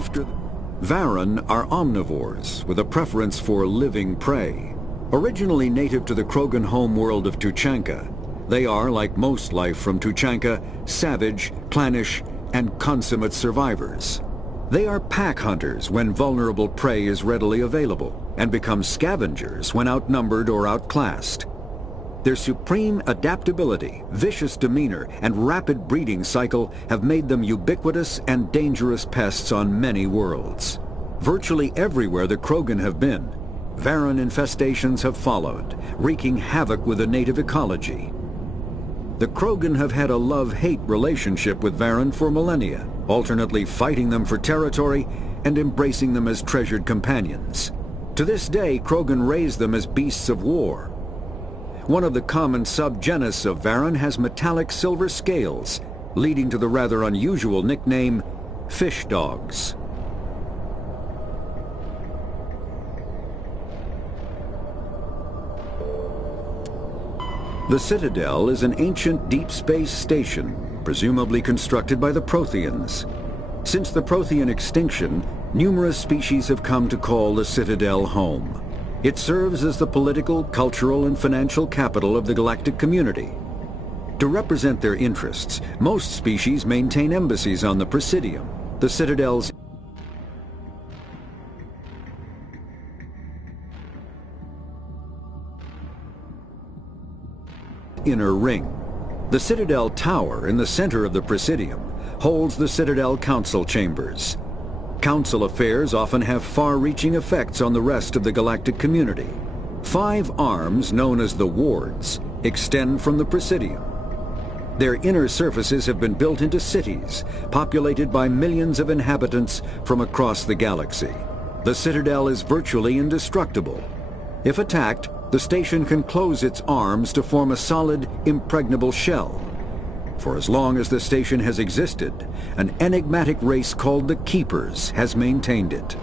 After Varan are omnivores with a preference for living prey. Originally native to the Krogan homeworld of Tuchanka, they are, like most life from Tuchanka, savage, clannish, and consummate survivors. They are pack hunters when vulnerable prey is readily available, and become scavengers when outnumbered or outclassed. Their supreme adaptability, vicious demeanor, and rapid breeding cycle have made them ubiquitous and dangerous pests on many worlds. Virtually everywhere the Krogan have been, Varan infestations have followed, wreaking havoc with the native ecology. The Krogan have had a love-hate relationship with Varan for millennia, alternately fighting them for territory and embracing them as treasured companions. To this day, Krogan raise them as beasts of war. One of the common subgenus of Varan has metallic silver scales, leading to the rather unusual nickname, fish dogs. The Citadel is an ancient deep space station, presumably constructed by the Protheans. Since the Prothean extinction, numerous species have come to call the Citadel home. It serves as the political, cultural, and financial capital of the galactic community. To represent their interests, most species maintain embassies on the Presidium, the Citadel's inner ring. The Citadel Tower in the center of the Presidium holds the Citadel Council Chambers. Council affairs often have far-reaching effects on the rest of the galactic community. 5 arms, known as the Wards, extend from the Presidium. Their inner surfaces have been built into cities, populated by millions of inhabitants from across the galaxy. The Citadel is virtually indestructible. If attacked, the station can close its arms to form a solid, impregnable shell. For as long as the station has existed, an enigmatic race called the Keepers has maintained it.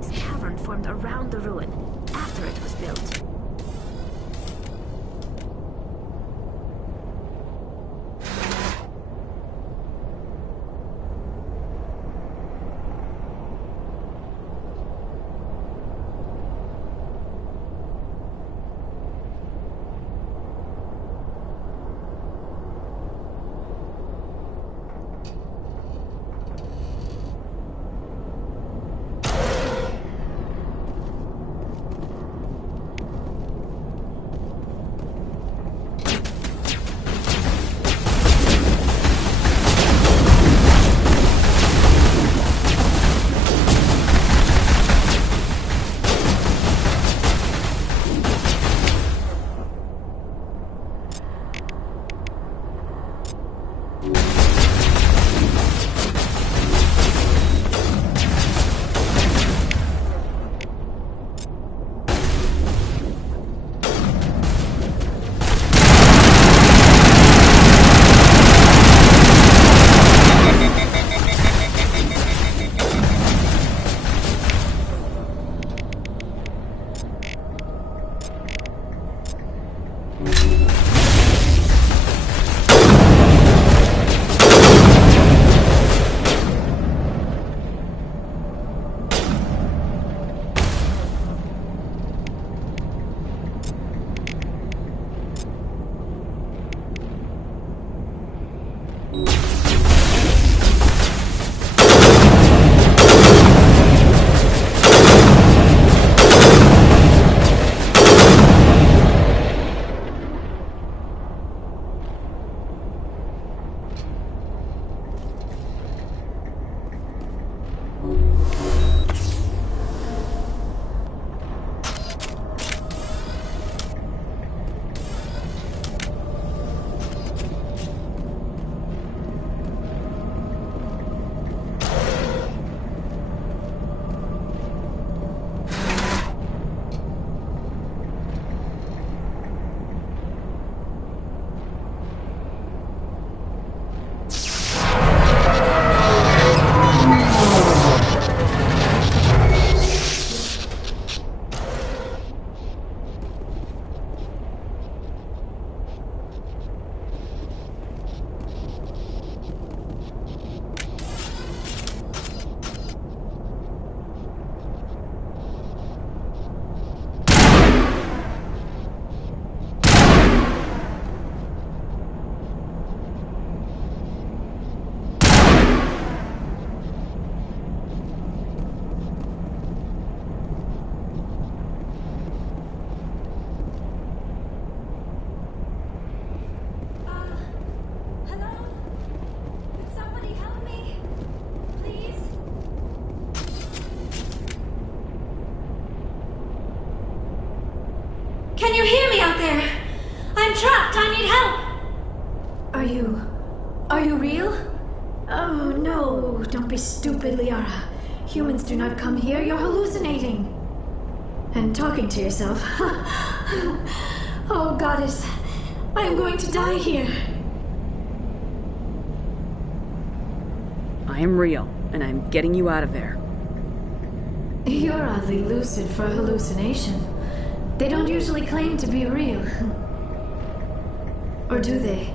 This cavern formed around the ruin, after it was built. out there! I'm trapped! I need help! Are you real? Oh, no. Don't be stupid, Liara. Humans do not come here. You're hallucinating. And talking to yourself. Oh, Goddess. I am going to die here. I am real, and I'm getting you out of there. You're oddly lucid for a hallucination. They don't usually claim to be real. Or do they?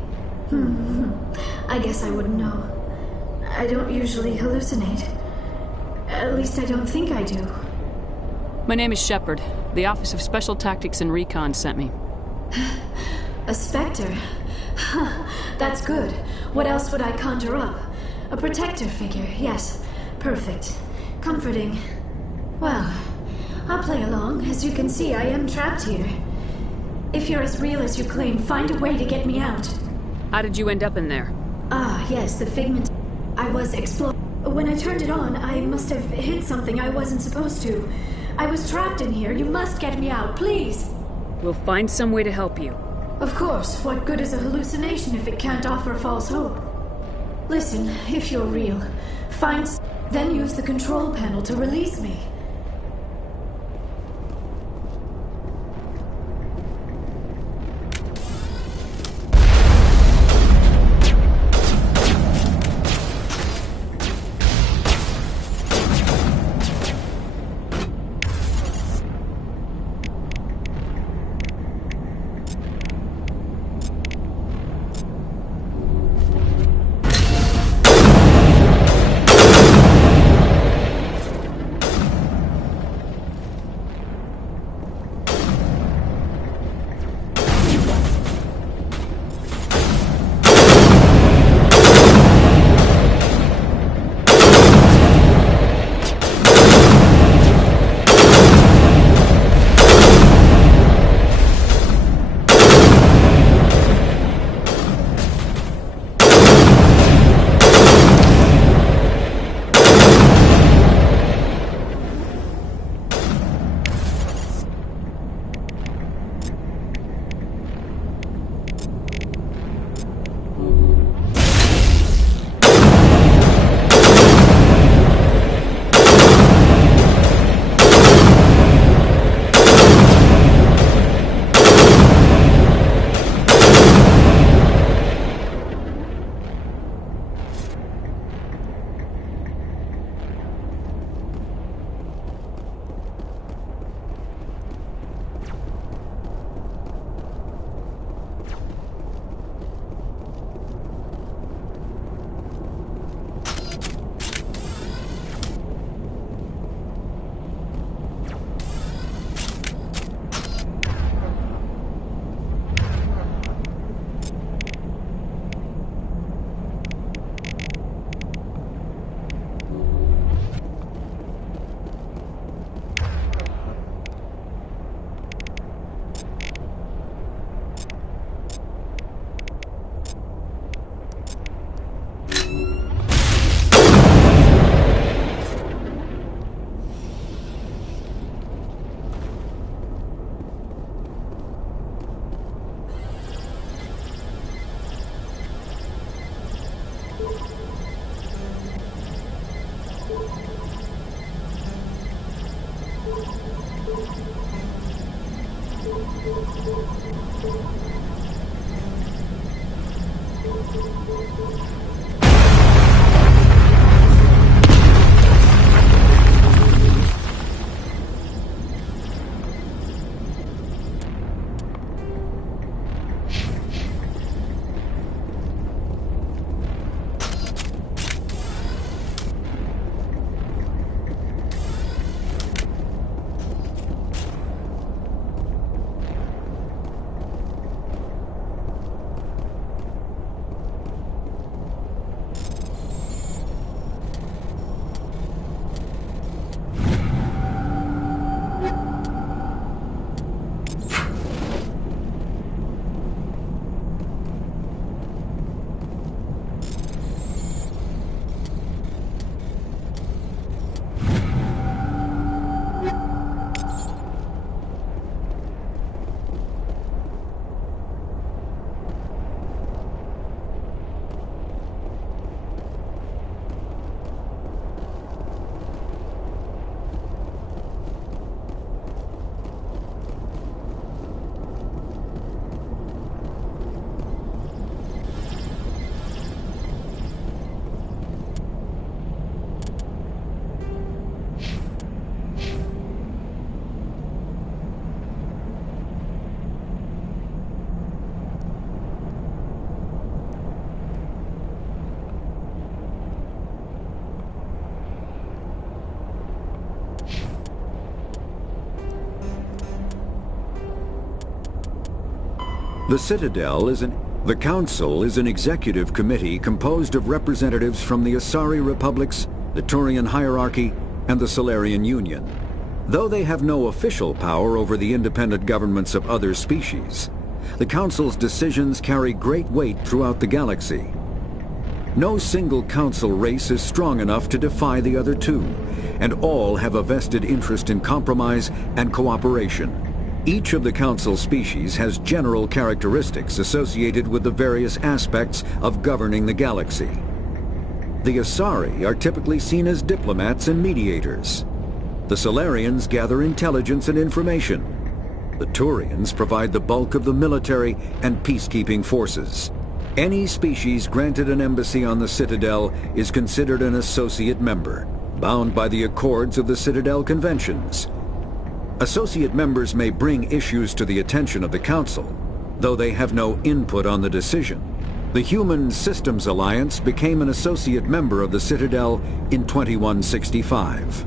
I guess I wouldn't know. I don't usually hallucinate. At least I don't think I do. My name is Shepard. The Office of Special Tactics and Recon sent me. A specter? That's good. What else would I conjure up? A protector figure, yes. Perfect. Comforting. Well, I'll play along. As you can see, I am trapped here. If you're as real as you claim, find a way to get me out. How did you end up in there? Ah, yes, the figment. I was exploring. When I turned it on, I must have hit something I wasn't supposed to. I was trapped in here. You must get me out, please. We'll find some way to help you. Of course. What good is a hallucination if it can't offer false hope? Listen, if you're real, then use the control panel to release me. The Citadel is The Council is an executive committee composed of representatives from the Asari Republics, the Turian Hierarchy, and the Solarian Union. Though they have no official power over the independent governments of other species, the Council's decisions carry great weight throughout the galaxy. No single Council race is strong enough to defy the other two, and all have a vested interest in compromise and cooperation. Each of the Council species has general characteristics associated with the various aspects of governing the galaxy. The Asari are typically seen as diplomats and mediators. The Solarians gather intelligence and information. The Turians provide the bulk of the military and peacekeeping forces. Any species granted an embassy on the Citadel is considered an associate member, bound by the accords of the Citadel Conventions. Associate members may bring issues to the attention of the Council, though they have no input on the decision. The Human Systems Alliance became an associate member of the Citadel in 2165.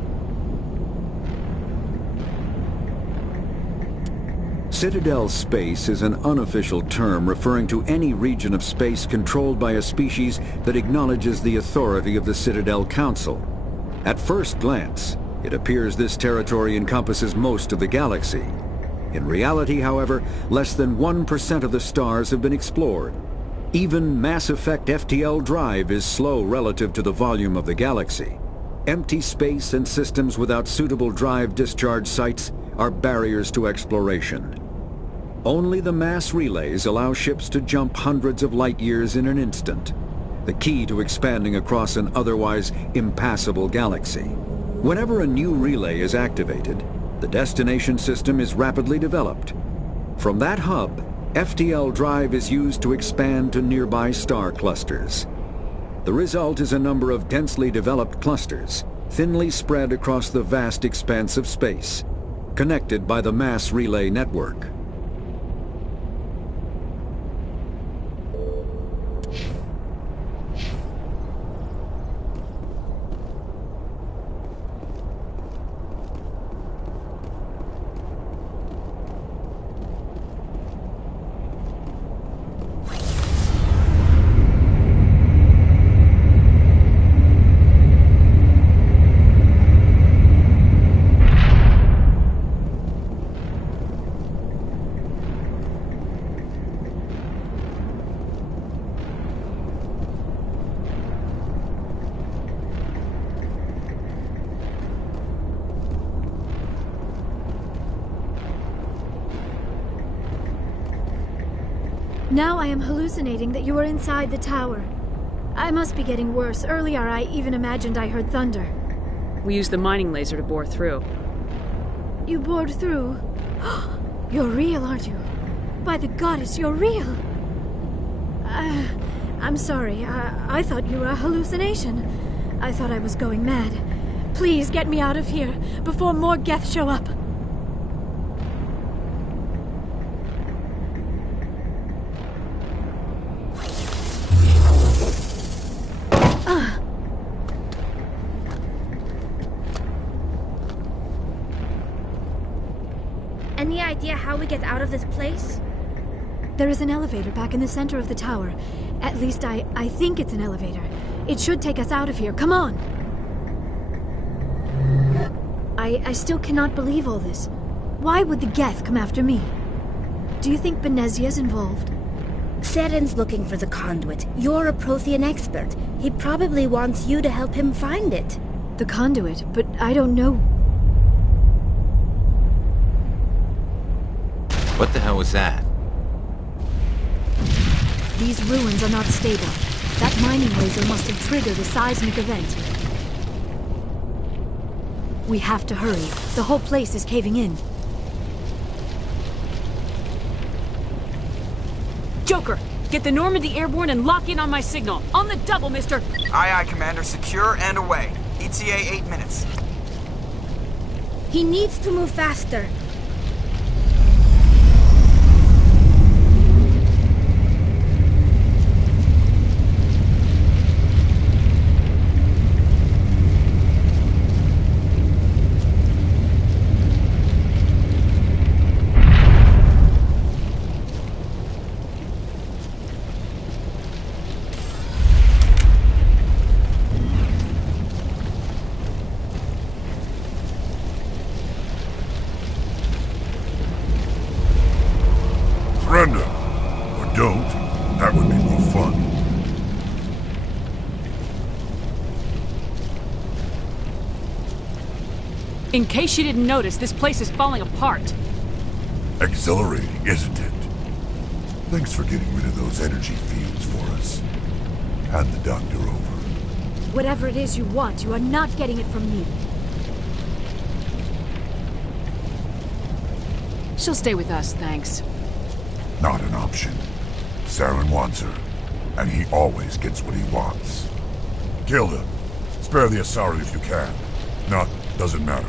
Citadel space is an unofficial term referring to any region of space controlled by a species that acknowledges the authority of the Citadel Council. At first glance, it appears this territory encompasses most of the galaxy. In reality, however, less than 1% of the stars have been explored. Even Mass Effect FTL drive is slow relative to the volume of the galaxy. Empty space and systems without suitable drive discharge sites are barriers to exploration. Only the mass relays allow ships to jump hundreds of light years in an instant, the key to expanding across an otherwise impassable galaxy. Whenever a new relay is activated, the destination system is rapidly developed. From that hub, FTL drive is used to expand to nearby star clusters. The result is a number of densely developed clusters, thinly spread across the vast expanse of space, connected by the mass relay network. Now I am hallucinating that you are inside the tower. I must be getting worse. Earlier I even imagined I heard thunder. We used the mining laser to bore through. You bored through? You're real, aren't you? By the goddess, you're real! I'm sorry. I thought you were a hallucination. I thought I was going mad. Please get me out of here before more Geth show up. Any idea how we get out of this place? There is an elevator back in the center of the tower. At least I think it's an elevator. It should take us out of here. Come on! I still cannot believe all this. Why would the Geth come after me? Do you think Benezia's involved? Seren's looking for the conduit. You're a Prothean expert. He probably wants you to help him find it. The conduit? But I don't know. What the hell was that? These ruins are not stable. That mining laser must have triggered a seismic event. We have to hurry. The whole place is caving in. Joker, get the Normandy airborne and lock in on my signal. On the double, mister! Aye, aye, Commander. Secure and away. ETA 8 minutes. He needs to move faster. In case you didn't notice, this place is falling apart. Exhilarating, isn't it? Thanks for getting rid of those energy fields for us. Hand the doctor over. Whatever it is you want, you are not getting it from me. She'll stay with us, thanks. Not an option. Saren wants her, and he always gets what he wants. Kill him. Spare the Asari if you can. Not, doesn't matter.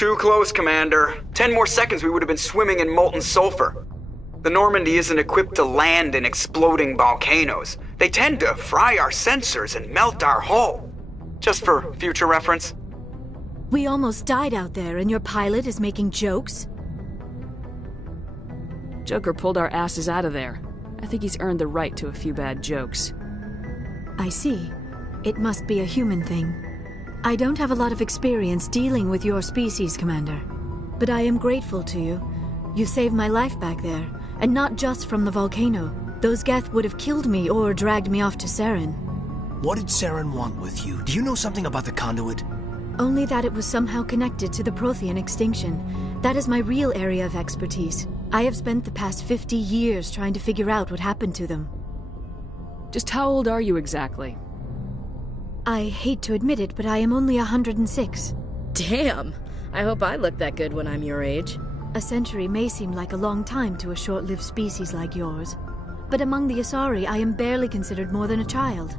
Too close, Commander. 10 more seconds we would have been swimming in molten sulfur. The Normandy isn't equipped to land in exploding volcanoes. They tend to fry our sensors and melt our hull. Just for future reference. We almost died out there, and your pilot is making jokes? Joker pulled our asses out of there. I think he's earned the right to a few bad jokes. I see. It must be a human thing. I don't have a lot of experience dealing with your species, Commander. But I am grateful to you. You saved my life back there, and not just from the volcano. Those Geth would have killed me or dragged me off to Saren. What did Saren want with you? Do you know something about the conduit? Only that it was somehow connected to the Prothean extinction. That is my real area of expertise. I have spent the past 50 years trying to figure out what happened to them. Just how old are you exactly? I hate to admit it, but I am only 106. Damn! I hope I look that good when I'm your age. A century may seem like a long time to a short-lived species like yours. But among the Asari, I am barely considered more than a child.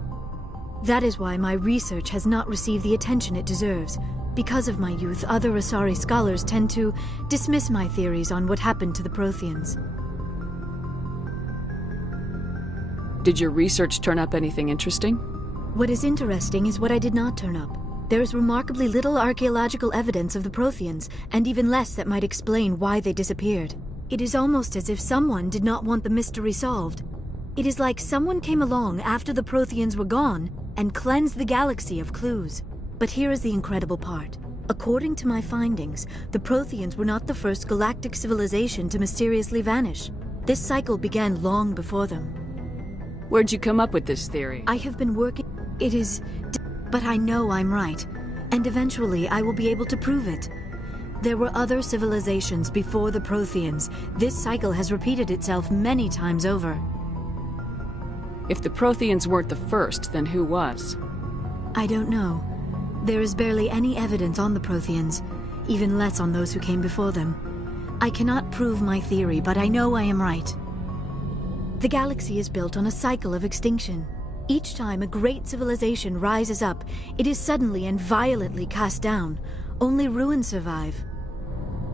That is why my research has not received the attention it deserves. Because of my youth, other Asari scholars tend to dismiss my theories on what happened to the Protheans. Did your research turn up anything interesting? What is interesting is what I did not turn up. There is remarkably little archaeological evidence of the Protheans, and even less that might explain why they disappeared. It is almost as if someone did not want the mystery solved. It is like someone came along after the Protheans were gone and cleansed the galaxy of clues. But here is the incredible part. According to my findings, the Protheans were not the first galactic civilization to mysteriously vanish. This cycle began long before them. Where'd you come up with this theory? I have been working... It is... But I know I'm right. And eventually I will be able to prove it. There were other civilizations before the Protheans. This cycle has repeated itself many times over. If the Protheans weren't the first, then who was? I don't know. There is barely any evidence on the Protheans, even less on those who came before them. I cannot prove my theory, but I know I am right. The galaxy is built on a cycle of extinction. Each time a great civilization rises up, it is suddenly and violently cast down. Only ruins survive.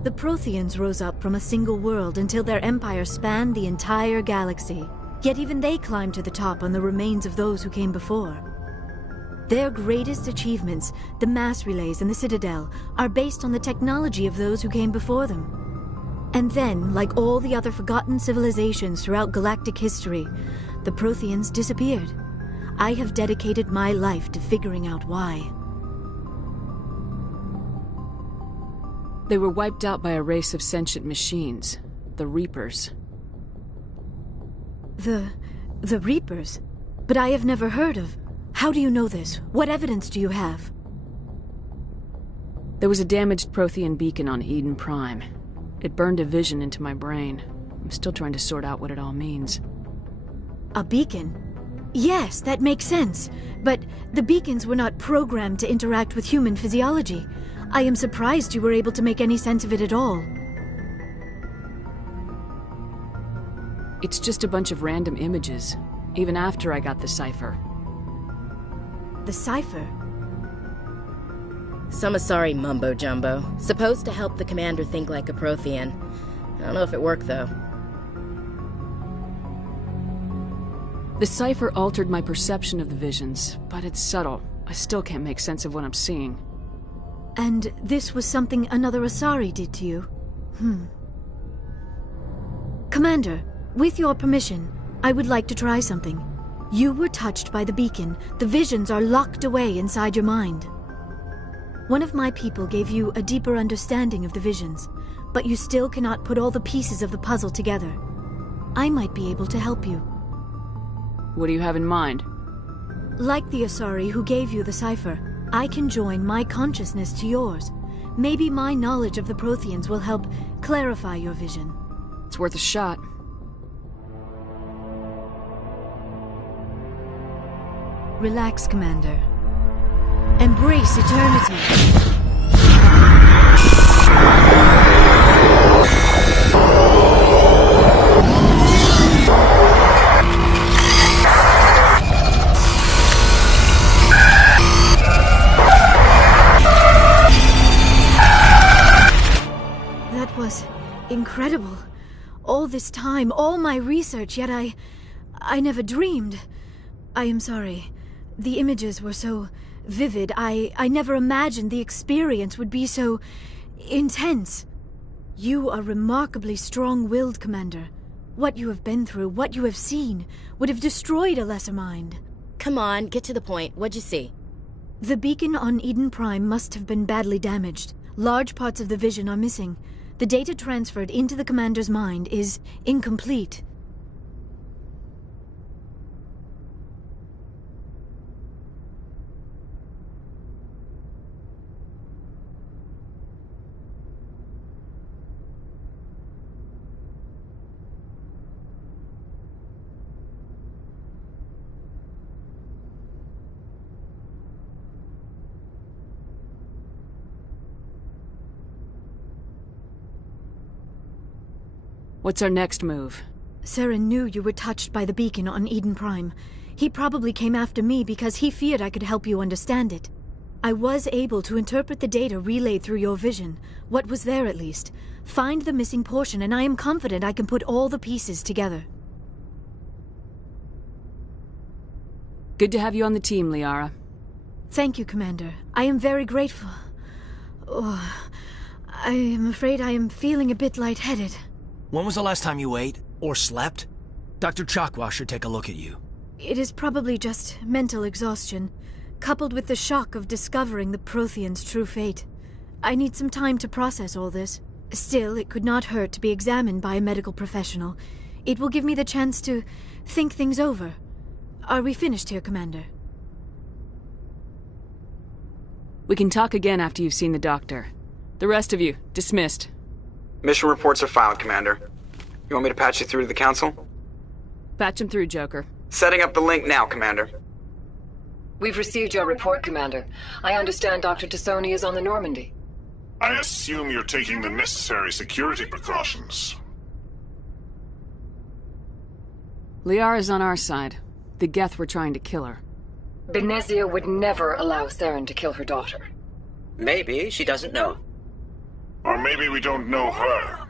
The Protheans rose up from a single world until their empire spanned the entire galaxy. Yet even they climbed to the top on the remains of those who came before. Their greatest achievements, the mass relays and the Citadel, are based on the technology of those who came before them. And then, like all the other forgotten civilizations throughout galactic history, the Protheans disappeared. I have dedicated my life to figuring out why. They were wiped out by a race of sentient machines, the Reapers. The Reapers? But I have never heard of... How do you know this? What evidence do you have? There was a damaged Prothean beacon on Eden Prime. It burned a vision into my brain. I'm still trying to sort out what it all means. A beacon? Yes, that makes sense. But the beacons were not programmed to interact with human physiology. I am surprised you were able to make any sense of it at all. It's just a bunch of random images, even after I got the cipher. The cipher? Some Asari mumbo-jumbo, supposed to help the commander think like a Prothean. I don't know if it worked, though. The cipher altered my perception of the visions, but it's subtle. I still can't make sense of what I'm seeing. And this was something another Asari did to you? Commander, with your permission, I would like to try something. You were touched by the beacon. The visions are locked away inside your mind. One of my people gave you a deeper understanding of the visions, but you still cannot put all the pieces of the puzzle together. I might be able to help you. What do you have in mind? Like the Asari who gave you the cipher, I can join my consciousness to yours. Maybe my knowledge of the Protheans will help clarify your vision. It's worth a shot. Relax, Commander. Embrace eternity. That was incredible. All this time, all my research, yet I never dreamed. I am sorry. The images were so vivid. I never imagined the experience would be so intense. You are remarkably strong-willed, Commander. What you have been through, what you have seen, would have destroyed a lesser mind. Come on, get to the point. What'd you see? The beacon on Eden Prime must have been badly damaged. Large parts of the vision are missing. The data transferred into the Commander's mind is incomplete. What's our next move? Saren knew you were touched by the beacon on Eden Prime. He probably came after me because he feared I could help you understand it. I was able to interpret the data relayed through your vision, what was there at least, find the missing portion, and I am confident I can put all the pieces together. Good to have you on the team, Liara. Thank you, Commander. I am very grateful. Oh, I am afraid I am feeling a bit lightheaded. When was the last time you ate? Or slept? Dr. Chakwa should take a look at you. It is probably just mental exhaustion, coupled with the shock of discovering the Prothean's true fate. I need some time to process all this. Still, it could not hurt to be examined by a medical professional. It will give me the chance to think things over. Are we finished here, Commander? We can talk again after you've seen the doctor. The rest of you, dismissed. Mission reports are filed, Commander. You want me to patch you through to the Council? Patch him through, Joker. Setting up the link now, Commander. We've received your report, Commander. I understand Dr. Tassoni is on the Normandy. I assume you're taking the necessary security precautions. Liara's on our side. The Geth were trying to kill her. Benezia would never allow Saren to kill her daughter. Maybe she doesn't know. Or maybe we don't know her.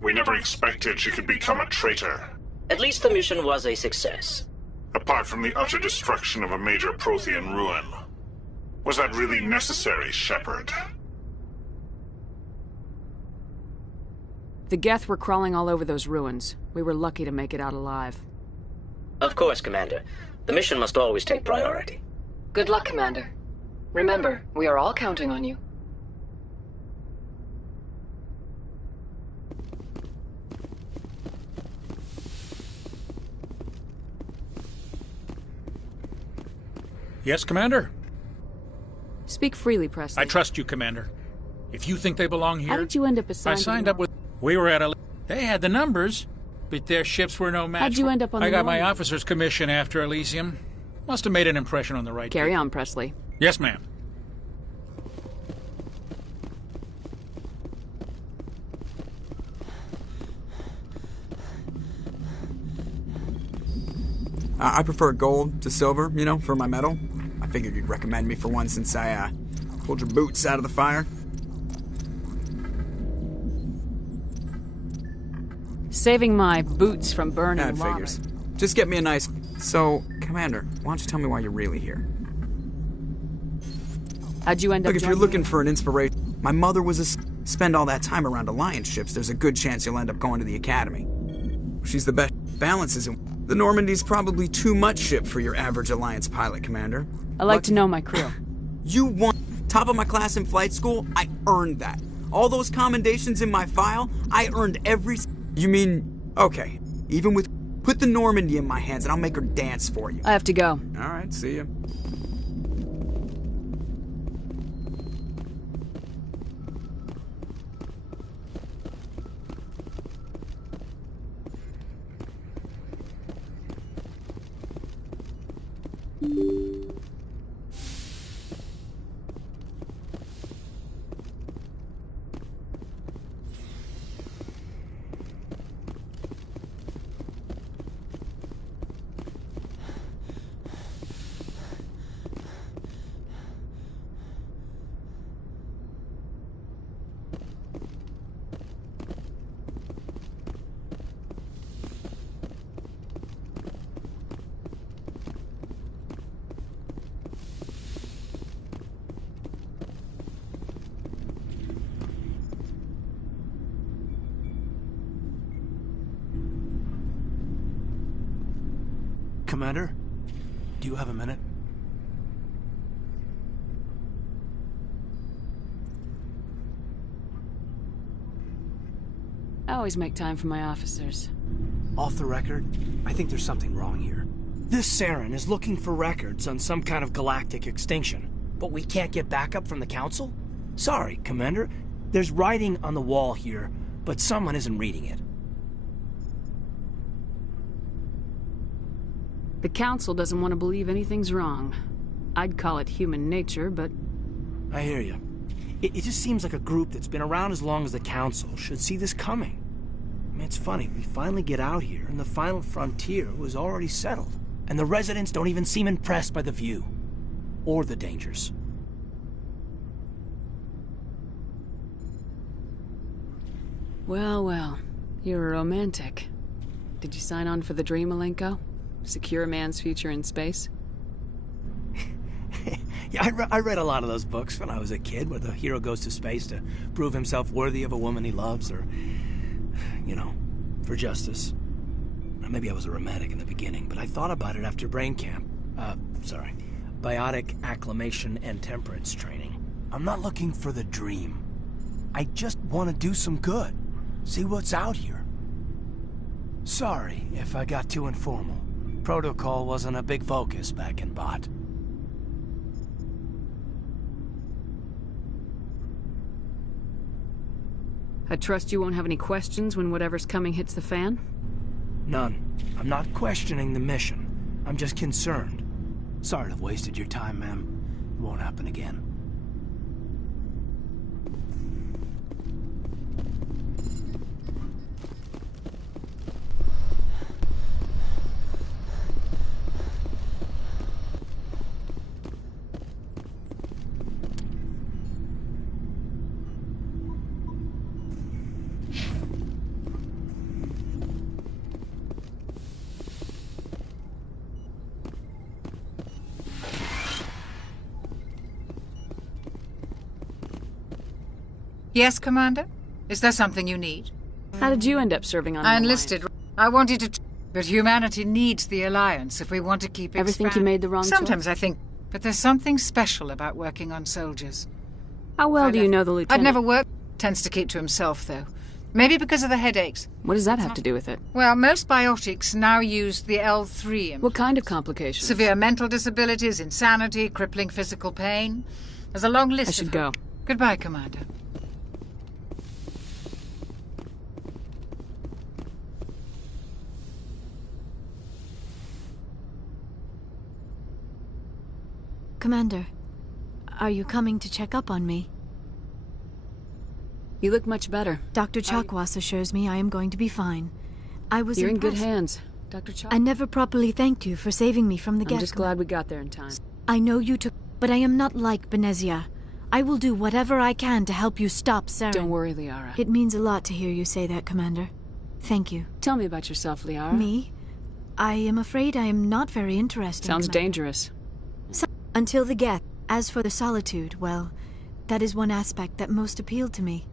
We never expected she could become a traitor. At least the mission was a success. Apart from the utter destruction of a major Prothean ruin. Was that really necessary, Shepard? The Geth were crawling all over those ruins. We were lucky to make it out alive. Of course, Commander. The mission must always take priority. Good luck, Commander. Remember, we are all counting on you. Yes, Commander? Speak freely, Presley. I trust you, Commander. If you think they belong here... How did you end up assigned? I signed up with... We were at a... They had the numbers, but their ships were no match. How'd you end up on the I got my Normandy? officer's commission after Elysium. Must have made an impression on the right Carry people. on, Presley. Yes, ma'am. I prefer gold to silver, you know, for my medal. I figured you'd recommend me for one since I, pulled your boots out of the fire. Saving my boots from burning. Yeah, it figures. Just get me a nice... So, Commander, why don't you tell me why you're really here? How'd you end up Look, if you're looking for an inspiration... My mother was a... Spend all that time around Alliance ships, there's a good chance you'll end up going to the Academy. She's the best. Balances in... The Normandy's probably too much ship for your average Alliance pilot, Commander. I like to know my crew. You won top of my class in flight school? I earned that. All those commendations in my file, I earned every... You mean... Okay, even with... Put the Normandy in my hands and I'll make her dance for you. I have to go. Alright, see ya. Commander, do you have a minute? I always make time for my officers. Off the record, I think there's something wrong here. This Saren is looking for records on some kind of galactic extinction, but we can't get backup from the Council? Sorry, Commander. There's writing on the wall here, but someone isn't reading it. The Council doesn't want to believe anything's wrong. I'd call it human nature, but... I hear you. It just seems like a group that's been around as long as the Council should see this coming. I mean, it's funny, we finally get out here, and the final frontier was already settled. And the residents don't even seem impressed by the view. Or the dangers. Well, well. You're a romantic. Did you sign on for the dream, Malenko? Secure a man's future in space? Yeah, I read a lot of those books when I was a kid, where the hero goes to space to prove himself worthy of a woman he loves, or, you know, for justice. Now, maybe I was a romantic in the beginning, but I thought about it after brain camp. Biotic acclimation and temperance training. I'm not looking for the dream. I just want to do some good. See what's out here. Sorry if I got too informal. Protocol wasn't a big focus back in Bot. I trust you won't have any questions when whatever's coming hits the fan? None. I'm not questioning the mission. I'm just concerned. Sorry to have wasted your time, ma'am. It won't happen again. Yes, Commander? Is there something you need? How did you end up serving on I an enlisted. I wanted to... But humanity needs the Alliance if we want to keep Ever think you made the wrong choice? Sometimes I think... But there's something special about working on soldiers. How well do you know the Lieutenant? I've never worked... Tends to keep to himself, though. Maybe because of the headaches. What does that have to do with it? Well, most biotics now use the L3. What kind of complications? Severe mental disabilities, insanity, crippling physical pain. There's a long list I should go. Goodbye, Commander. Commander, are you coming to check up on me? You look much better. Dr. Chakwas assures me I am going to be fine. You're in good hands, Dr. Chakwas. I never properly thanked you for saving me from the I'm just glad we got there in time. I know you took... But I am not like Benezia. I will do whatever I can to help you stop Saren. Don't worry, Liara. It means a lot to hear you say that, Commander. Thank you. Tell me about yourself, Liara. Me? I am afraid I am not very interesting, Sounds Commander. dangerous. Until the Geth. As for the solitude, well, that is one aspect that most appealed to me.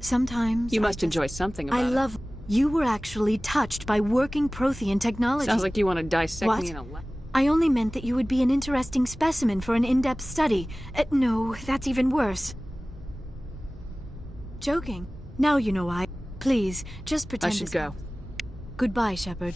Sometimes you must enjoy something about it. I love... You were actually touched by working Prothean technology. Sounds like you want to dissect What? me in a... I only meant that you would be an interesting specimen for an in-depth study. No, that's even worse. Joking. Now you know why. Please, just pretend I should go. Goodbye, Shepard.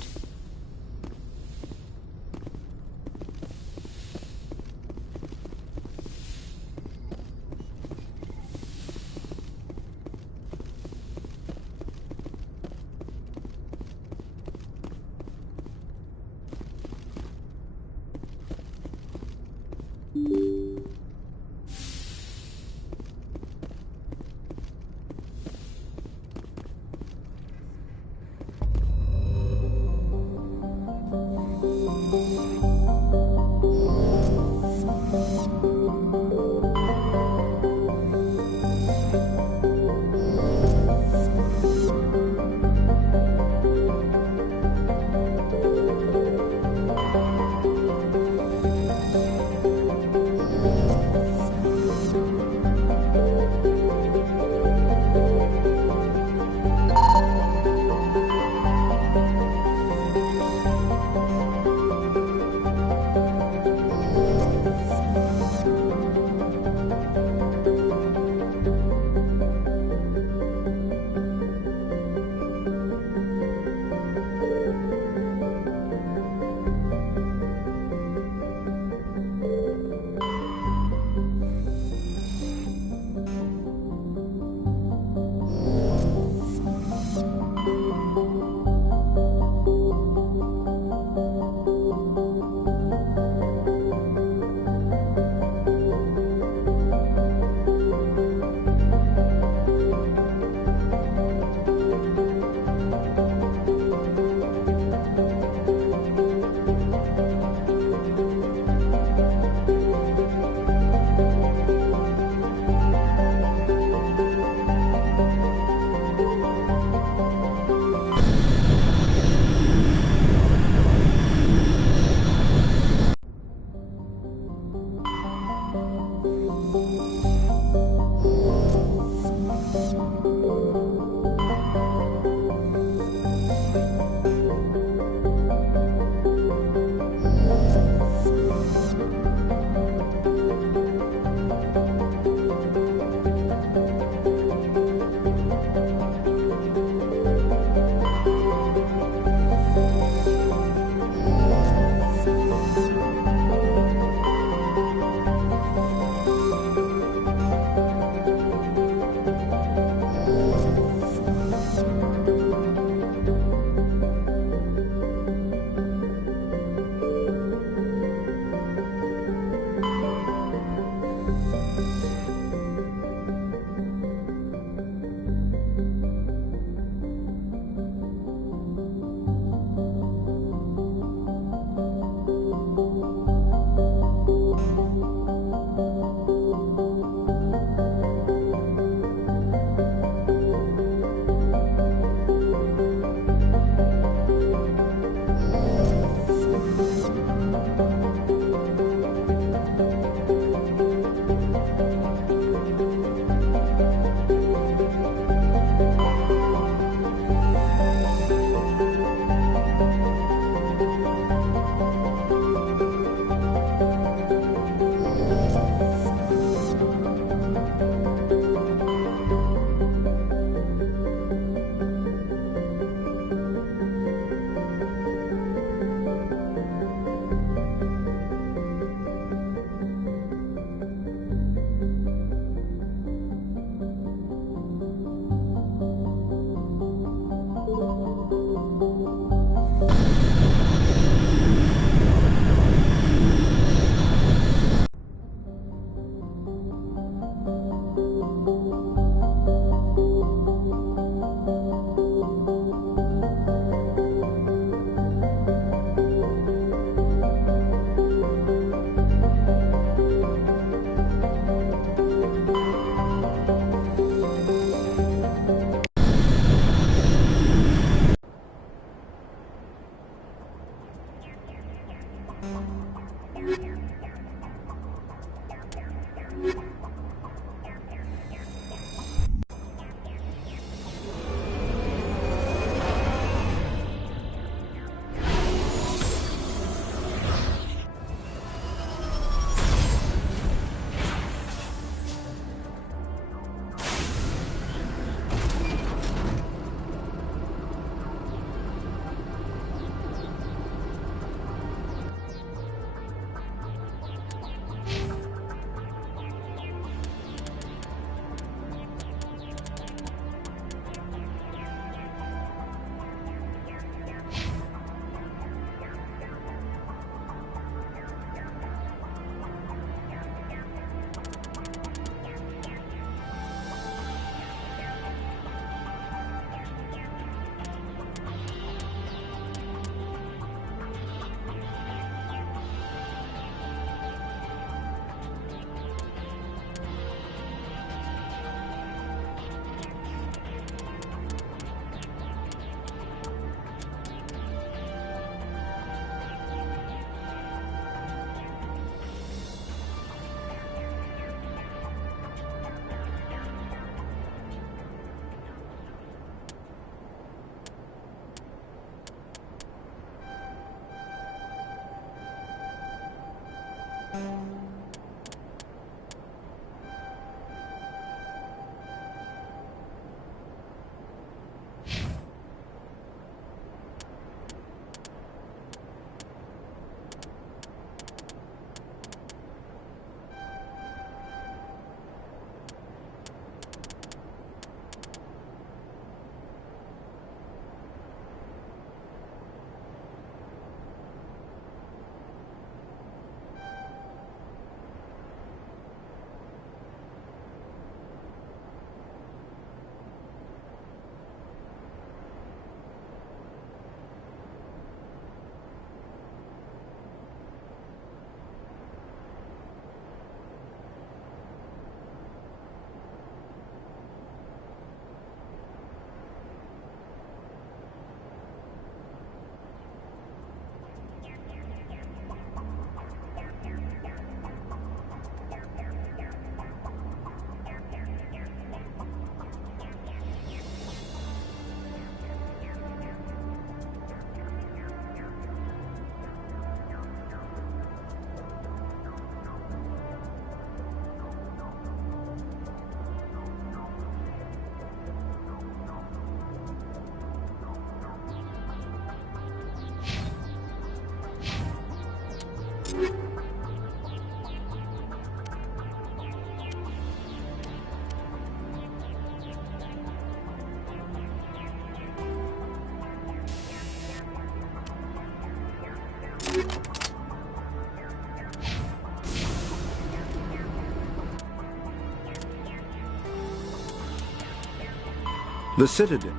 The Citadel.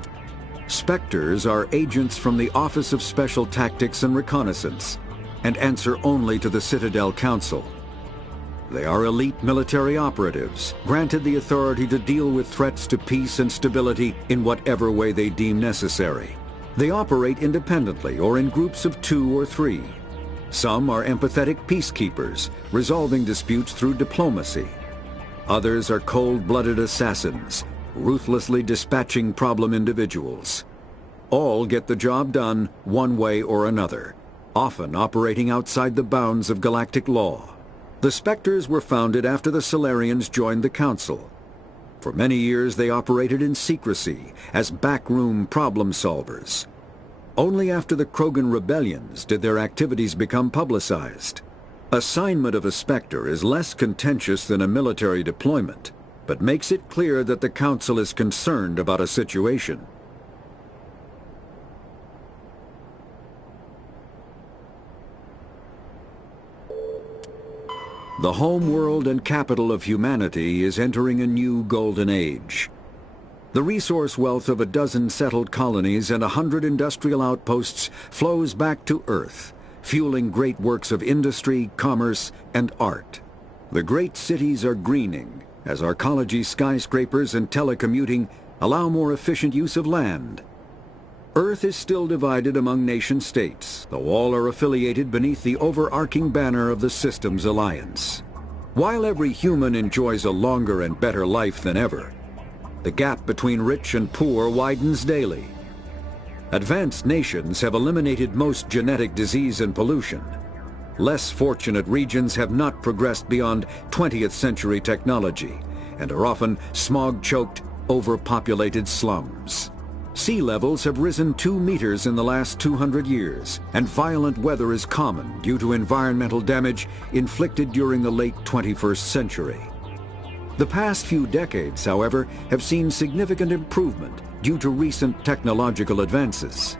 Spectres are agents from the Office of Special Tactics and Reconnaissance, and answer only to the Citadel Council. They are elite military operatives, granted the authority to deal with threats to peace and stability in whatever way they deem necessary. They operate independently or in groups of 2 or 3. Some are empathetic peacekeepers, resolving disputes through diplomacy. Others are cold-blooded assassins, ruthlessly dispatching problem individuals. All get the job done one way or another, often operating outside the bounds of galactic law. The Spectres were founded after the Solarians joined the Council. For many years they operated in secrecy as backroom problem solvers. Only after the Krogan rebellions did their activities become publicized. Assignment of a Spectre is less contentious than a military deployment, but makes it clear that the Council is concerned about a situation. The home world and capital of humanity is entering a new golden age. The resource wealth of a dozen settled colonies and 100 industrial outposts flows back to Earth, fueling great works of industry, commerce, and art. The great cities are greening, as arcology skyscrapers and telecommuting allow more efficient use of land. Earth is still divided among nation-states, though all are affiliated beneath the overarching banner of the Systems Alliance. While every human enjoys a longer and better life than ever, the gap between rich and poor widens daily. Advanced nations have eliminated most genetic disease and pollution. Less fortunate regions have not progressed beyond 20th century technology and are often smog-choked, overpopulated slums. Sea levels have risen 2 meters in the last 200 years, and violent weather is common due to environmental damage inflicted during the late 21st century. The past few decades, however, have seen significant improvement due to recent technological advances.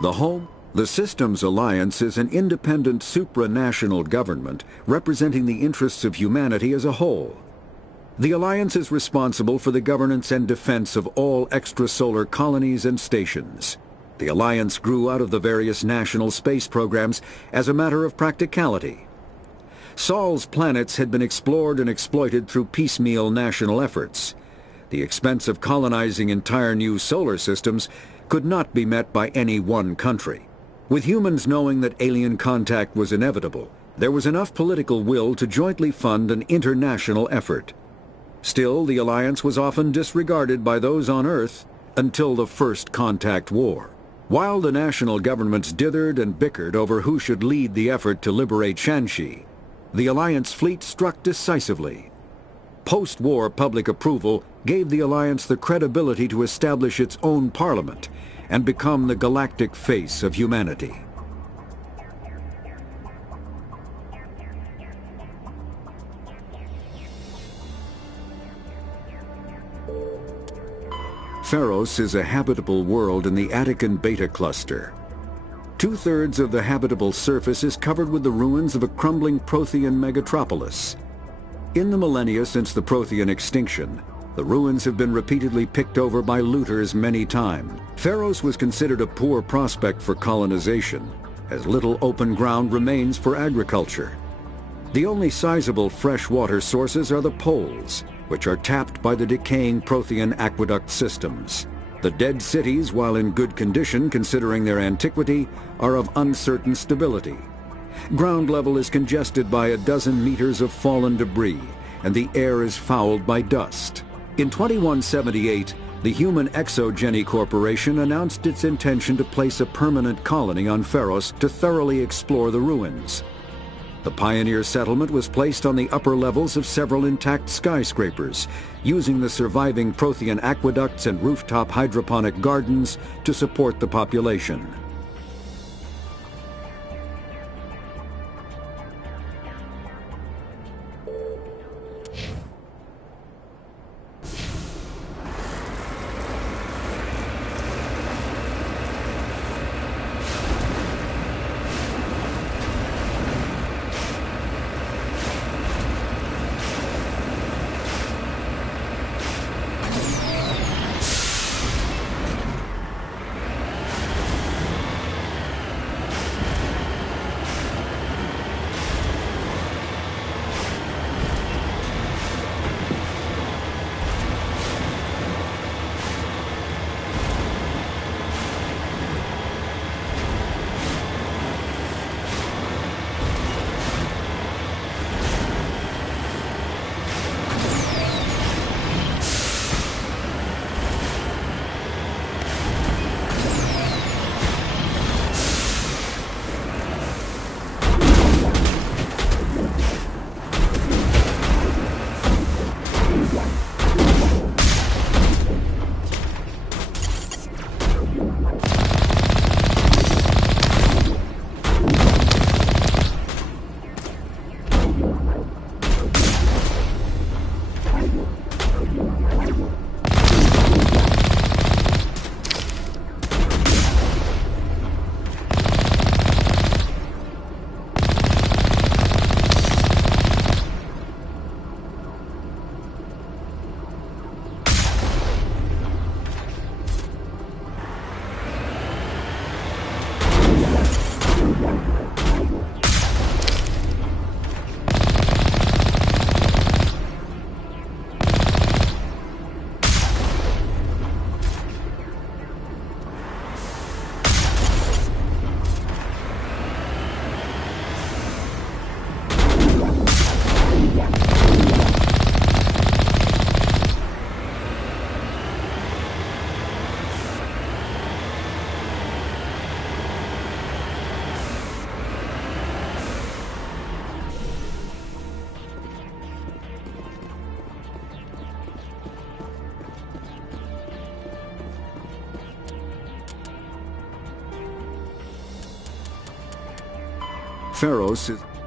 The Systems Alliance is an independent supranational government representing the interests of humanity as a whole. The Alliance is responsible for the governance and defense of all extrasolar colonies and stations. The Alliance grew out of the various national space programs as a matter of practicality. Sol's planets had been explored and exploited through piecemeal national efforts. The expense of colonizing entire new solar systems could not be met by any one country. With humans knowing that alien contact was inevitable, there was enough political will to jointly fund an international effort. Still, the Alliance was often disregarded by those on Earth until the First Contact War. While the national governments dithered and bickered over who should lead the effort to liberate Shanxi, the Alliance fleet struck decisively. Post-war public approval gave the Alliance the credibility to establish its own parliament and become the galactic face of humanity. Pharos is a habitable world in the Attican Beta Cluster. Two-thirds of the habitable surface is covered with the ruins of a crumbling Prothean megatropolis. In the millennia since the Prothean extinction, the ruins have been repeatedly picked over by looters many times. Pharos was considered a poor prospect for colonization, as little open ground remains for agriculture. The only sizable freshwater sources are the poles, which are tapped by the decaying Prothean aqueduct systems. The dead cities, while in good condition considering their antiquity, are of uncertain stability. Ground level is congested by a dozen meters of fallen debris, and the air is fouled by dust. In 2178, the Human Exogeny Corporation announced its intention to place a permanent colony on Pharos to thoroughly explore the ruins. The pioneer settlement was placed on the upper levels of several intact skyscrapers, using the surviving Prothean aqueducts and rooftop hydroponic gardens to support the population.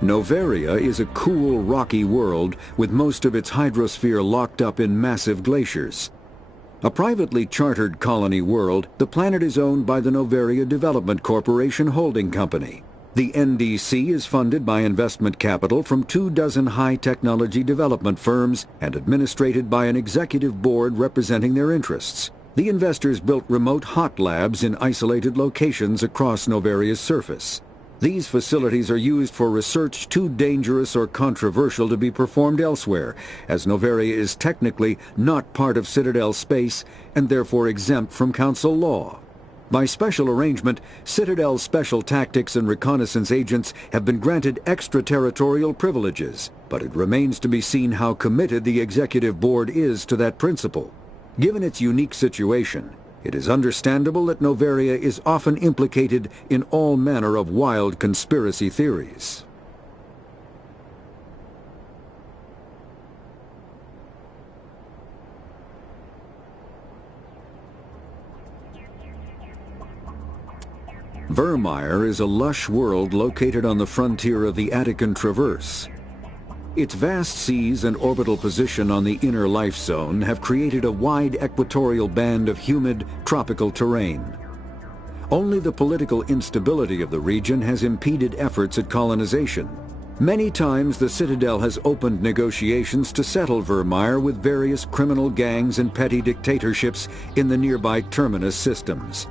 Noveria is a cool, rocky world with most of its hydrosphere locked up in massive glaciers. A privately chartered colony world, the planet is owned by the Noveria Development Corporation Holding Company. The NDC is funded by investment capital from 24 high-technology development firms and administrated by an executive board representing their interests. The investors built remote hot labs in isolated locations across Noveria's surface. These facilities are used for research too dangerous or controversial to be performed elsewhere, as Noveria is technically not part of Citadel space and therefore exempt from Council law. By special arrangement, Citadel's special tactics and reconnaissance agents have been granted extraterritorial privileges, but it remains to be seen how committed the Executive Board is to that principle. Given its unique situation, it is understandable that Noveria is often implicated in all manner of wild conspiracy theories. Vermeer is a lush world located on the frontier of the Attican Traverse. Its vast seas and orbital position on the inner life zone have created a wide equatorial band of humid, tropical terrain. Only the political instability of the region has impeded efforts at colonization. Many times the Citadel has opened negotiations to settle Vermeer with various criminal gangs and petty dictatorships in the nearby Terminus systems.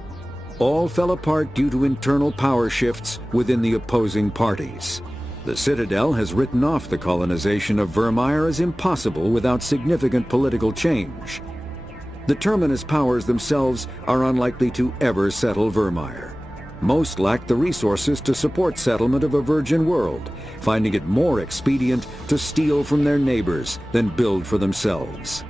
All fell apart due to internal power shifts within the opposing parties. The Citadel has written off the colonization of Vermeer as impossible without significant political change. The Terminus powers themselves are unlikely to ever settle Vermeer. Most lack the resources to support settlement of a virgin world, finding it more expedient to steal from their neighbors than build for themselves.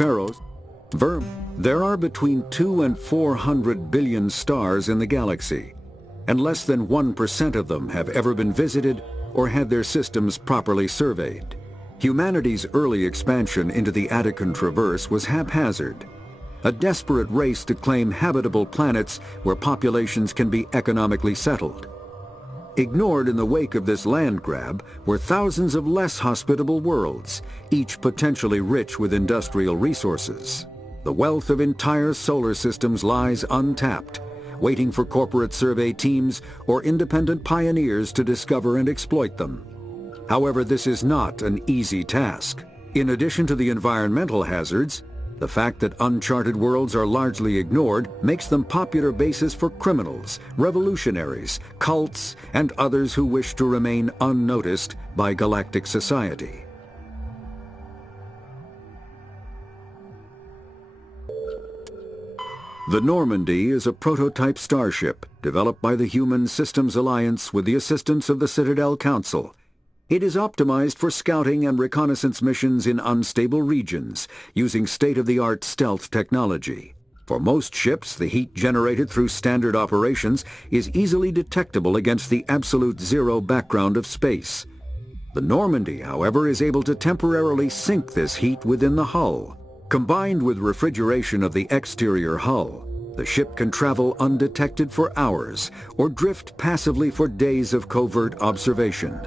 pharaohs. There are between 2 and 400 billion stars in the galaxy, and less than 1% of them have ever been visited or had their systems properly surveyed. Humanity's early expansion into the Attican Traverse was haphazard, a desperate race to claim habitable planets where populations can be economically settled. Ignored in the wake of this land grab were thousands of less hospitable worlds, each potentially rich with industrial resources. The wealth of entire solar systems lies untapped, waiting for corporate survey teams or independent pioneers to discover and exploit them. However, this is not an easy task. In addition to the environmental hazards, the fact that uncharted worlds are largely ignored makes them popular bases for criminals, revolutionaries, cults, and others who wish to remain unnoticed by galactic society. The Normandy is a prototype starship developed by the Human Systems Alliance with the assistance of the Citadel Council. It is optimized for scouting and reconnaissance missions in unstable regions using state-of-the-art stealth technology. For most ships, the heat generated through standard operations is easily detectable against the absolute zero background of space. The Normandy, however, is able to temporarily sink this heat within the hull. Combined with refrigeration of the exterior hull, the ship can travel undetected for hours or drift passively for days of covert observation.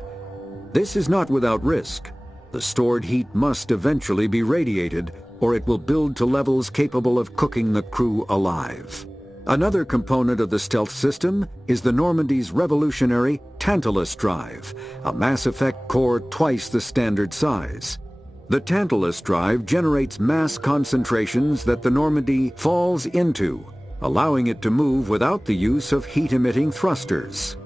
This is not without risk. The stored heat must eventually be radiated, or it will build to levels capable of cooking the crew alive. Another component of the stealth system is the Normandy's revolutionary Tantalus drive, a Mass Effect core twice the standard size. The Tantalus drive generates mass concentrations that the Normandy falls into, allowing it to move without the use of heat-emitting thrusters.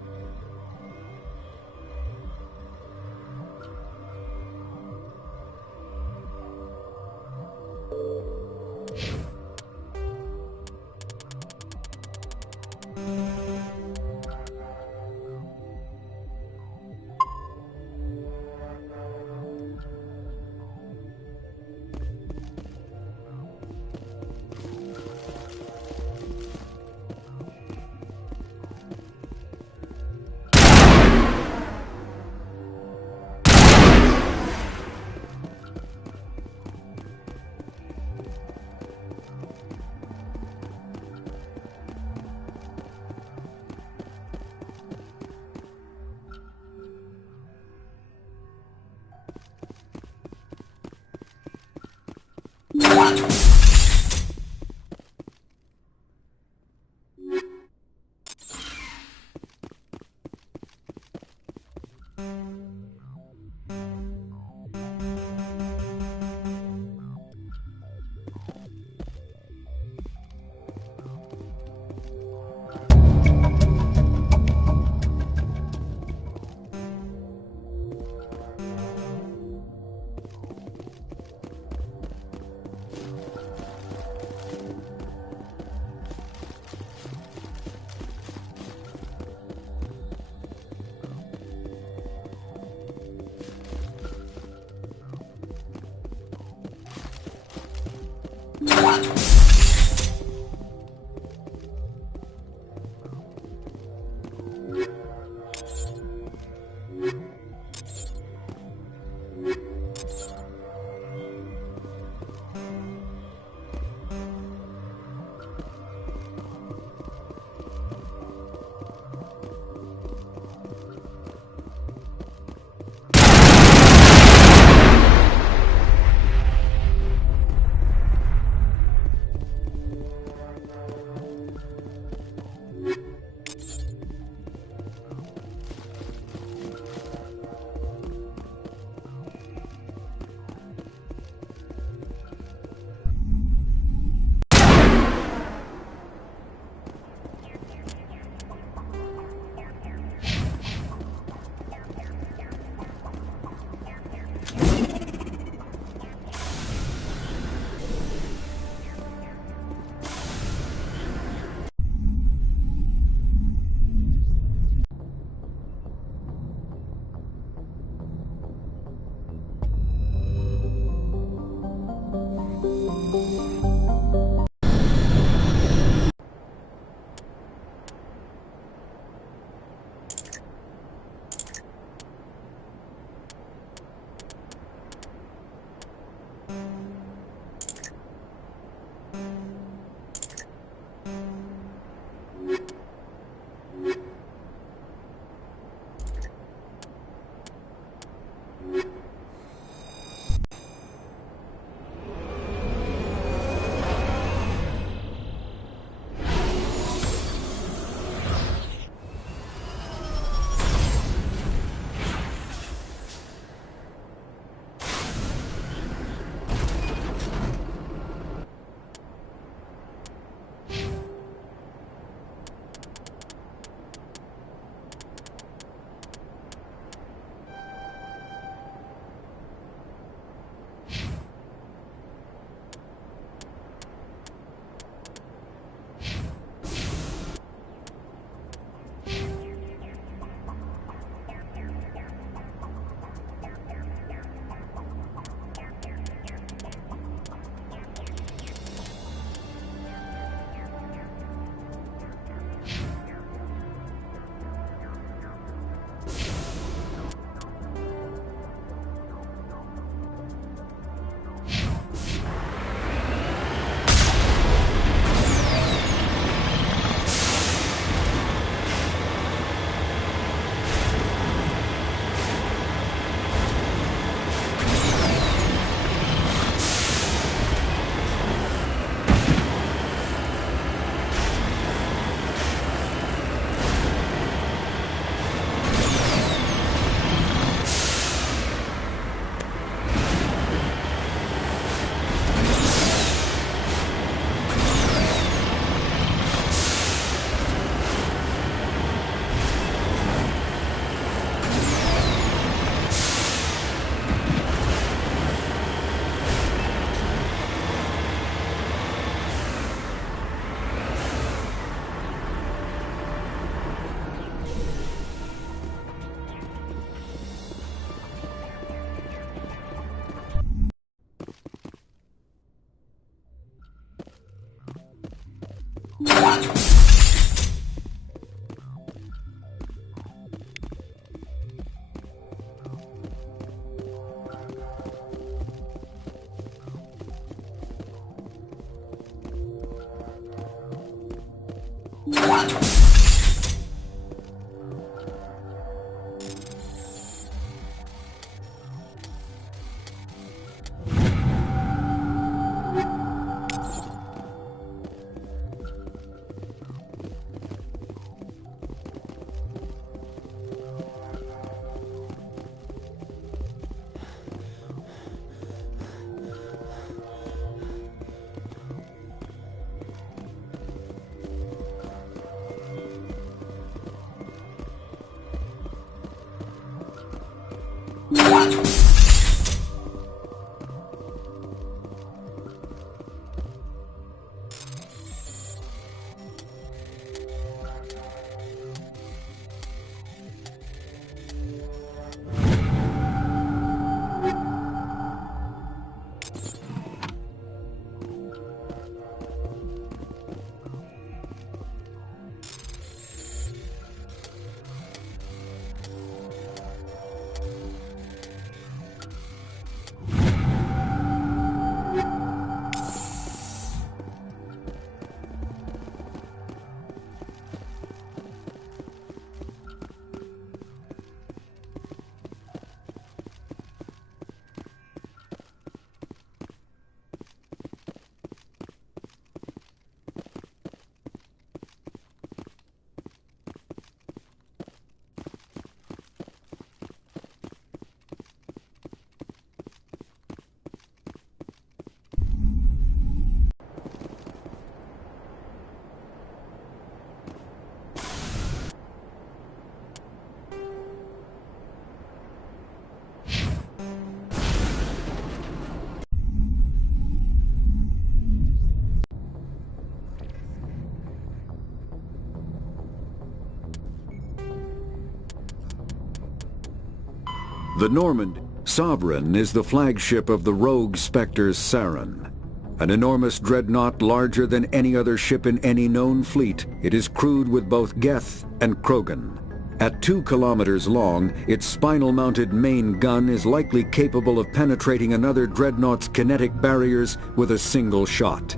The Normandy Sovereign is the flagship of the rogue Spectre Saren. An enormous dreadnought larger than any other ship in any known fleet, it is crewed with both Geth and Krogan. At 2 kilometers long, its spinal-mounted main gun is likely capable of penetrating another dreadnought's kinetic barriers with a single shot.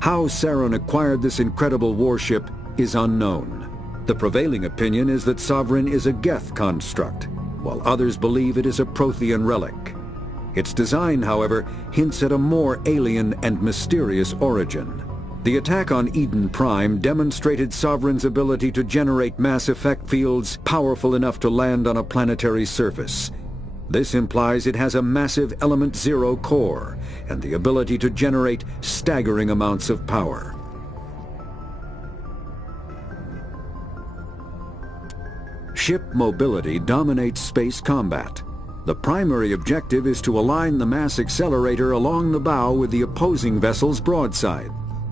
How Saren acquired this incredible warship is unknown. The prevailing opinion is that Sovereign is a Geth construct, while others believe it is a Prothean relic. Its design, however, hints at a more alien and mysterious origin. The attack on Eden Prime demonstrated Sovereign's ability to generate mass effect fields powerful enough to land on a planetary surface. This implies it has a massive Element Zero core and the ability to generate staggering amounts of power. Ship mobility dominates space combat. The primary objective is to align the mass accelerator along the bow with the opposing vessel's broadside.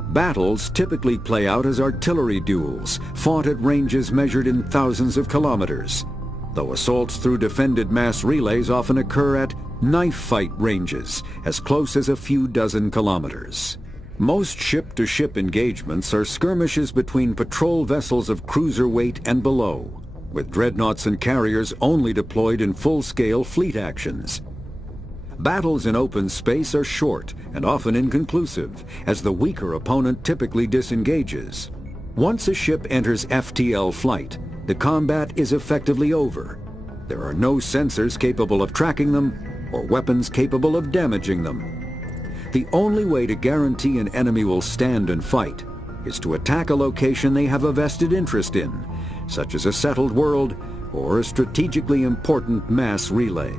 Battles typically play out as artillery duels, fought at ranges measured in thousands of kilometers, though assaults through defended mass relays often occur at knife fight ranges, as close as a few dozen kilometers. Most ship-to-ship engagements are skirmishes between patrol vessels of cruiser weight and below, with dreadnoughts and carriers only deployed in full-scale fleet actions. Battles in open space are short and often inconclusive, as the weaker opponent typically disengages. Once a ship enters FTL flight, the combat is effectively over. There are no sensors capable of tracking them, or weapons capable of damaging them. The only way to guarantee an enemy will stand and fight is to attack a location they have a vested interest in, such as a settled world or a strategically important mass relay.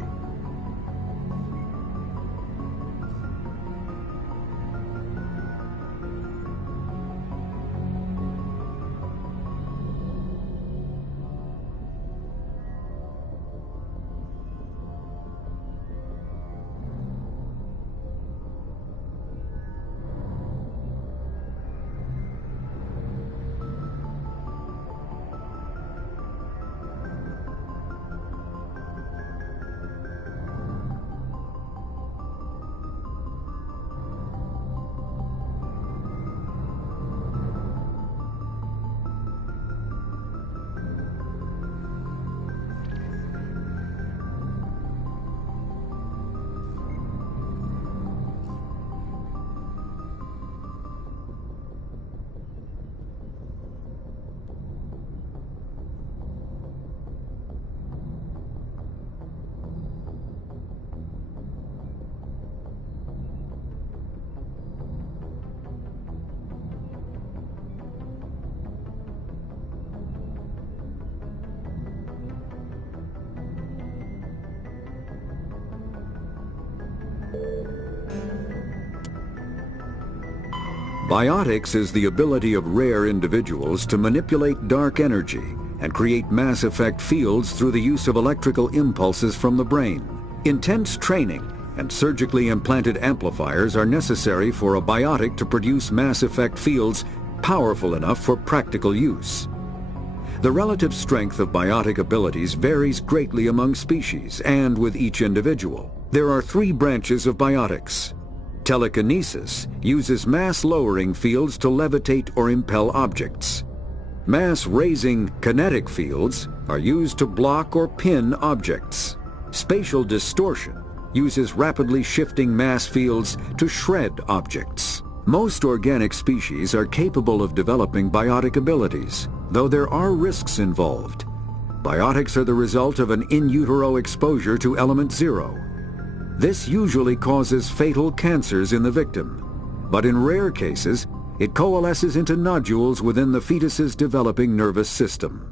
Biotics is the ability of rare individuals to manipulate dark energy and create mass effect fields through the use of electrical impulses from the brain. Intense training and surgically implanted amplifiers are necessary for a biotic to produce mass effect fields powerful enough for practical use. The relative strength of biotic abilities varies greatly among species and with each individual. There are 3 branches of biotics. Telekinesis uses mass-lowering fields to levitate or impel objects. Mass-raising kinetic fields are used to block or pin objects. Spatial distortion uses rapidly shifting mass fields to shred objects. Most organic species are capable of developing biotic abilities, though there are risks involved. Biotics are the result of an in utero exposure to element 0. This usually causes fatal cancers in the victim, but in rare cases, it coalesces into nodules within the fetus's developing nervous system.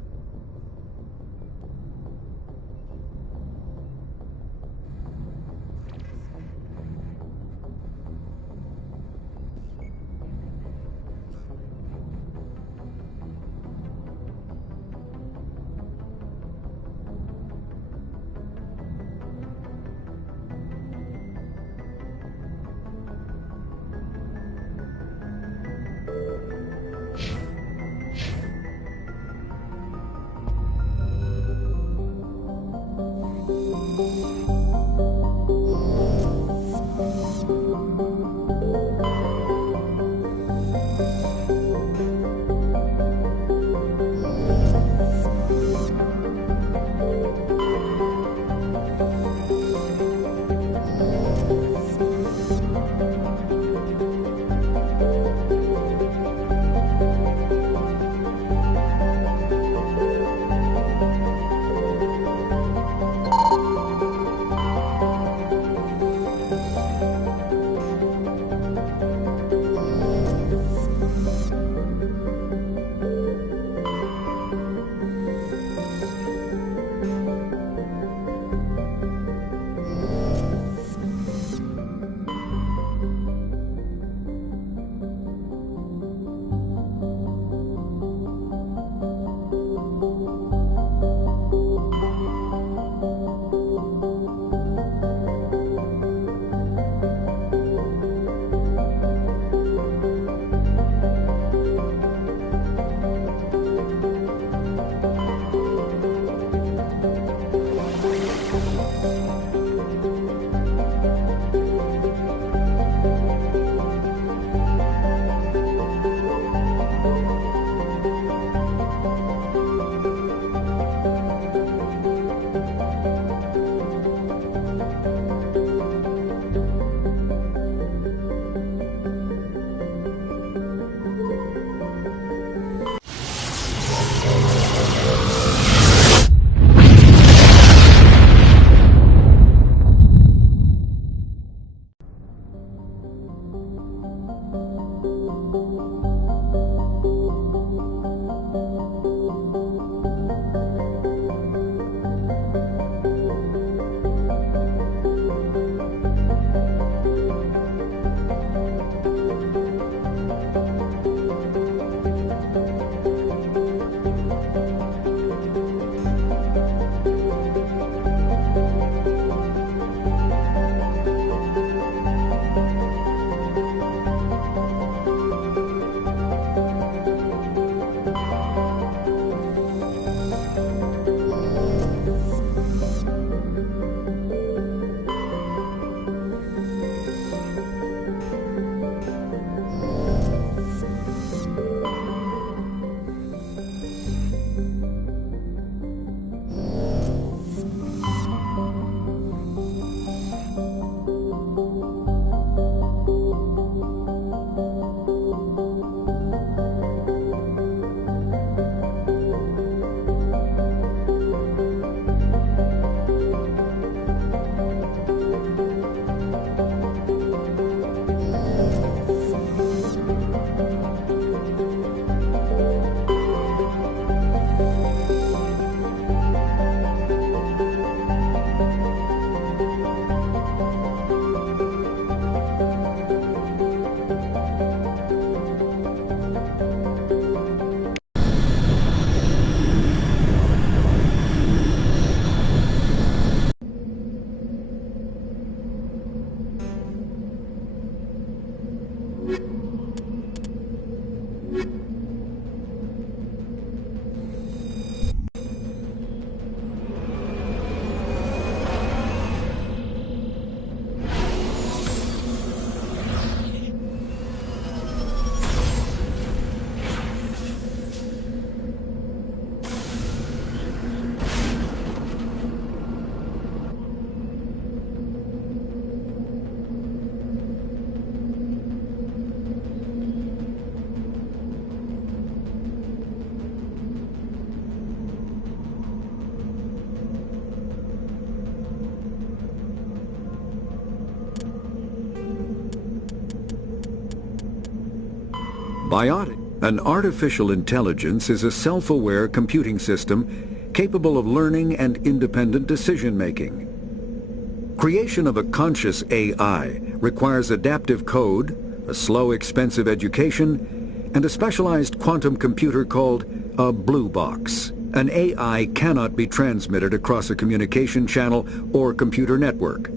Biotic. An artificial intelligence is a self-aware computing system capable of learning and independent decision-making. Creation of a conscious AI requires adaptive code, a slow, expensive education, and a specialized quantum computer called a blue box. An AI cannot be transmitted across a communication channel or computer network.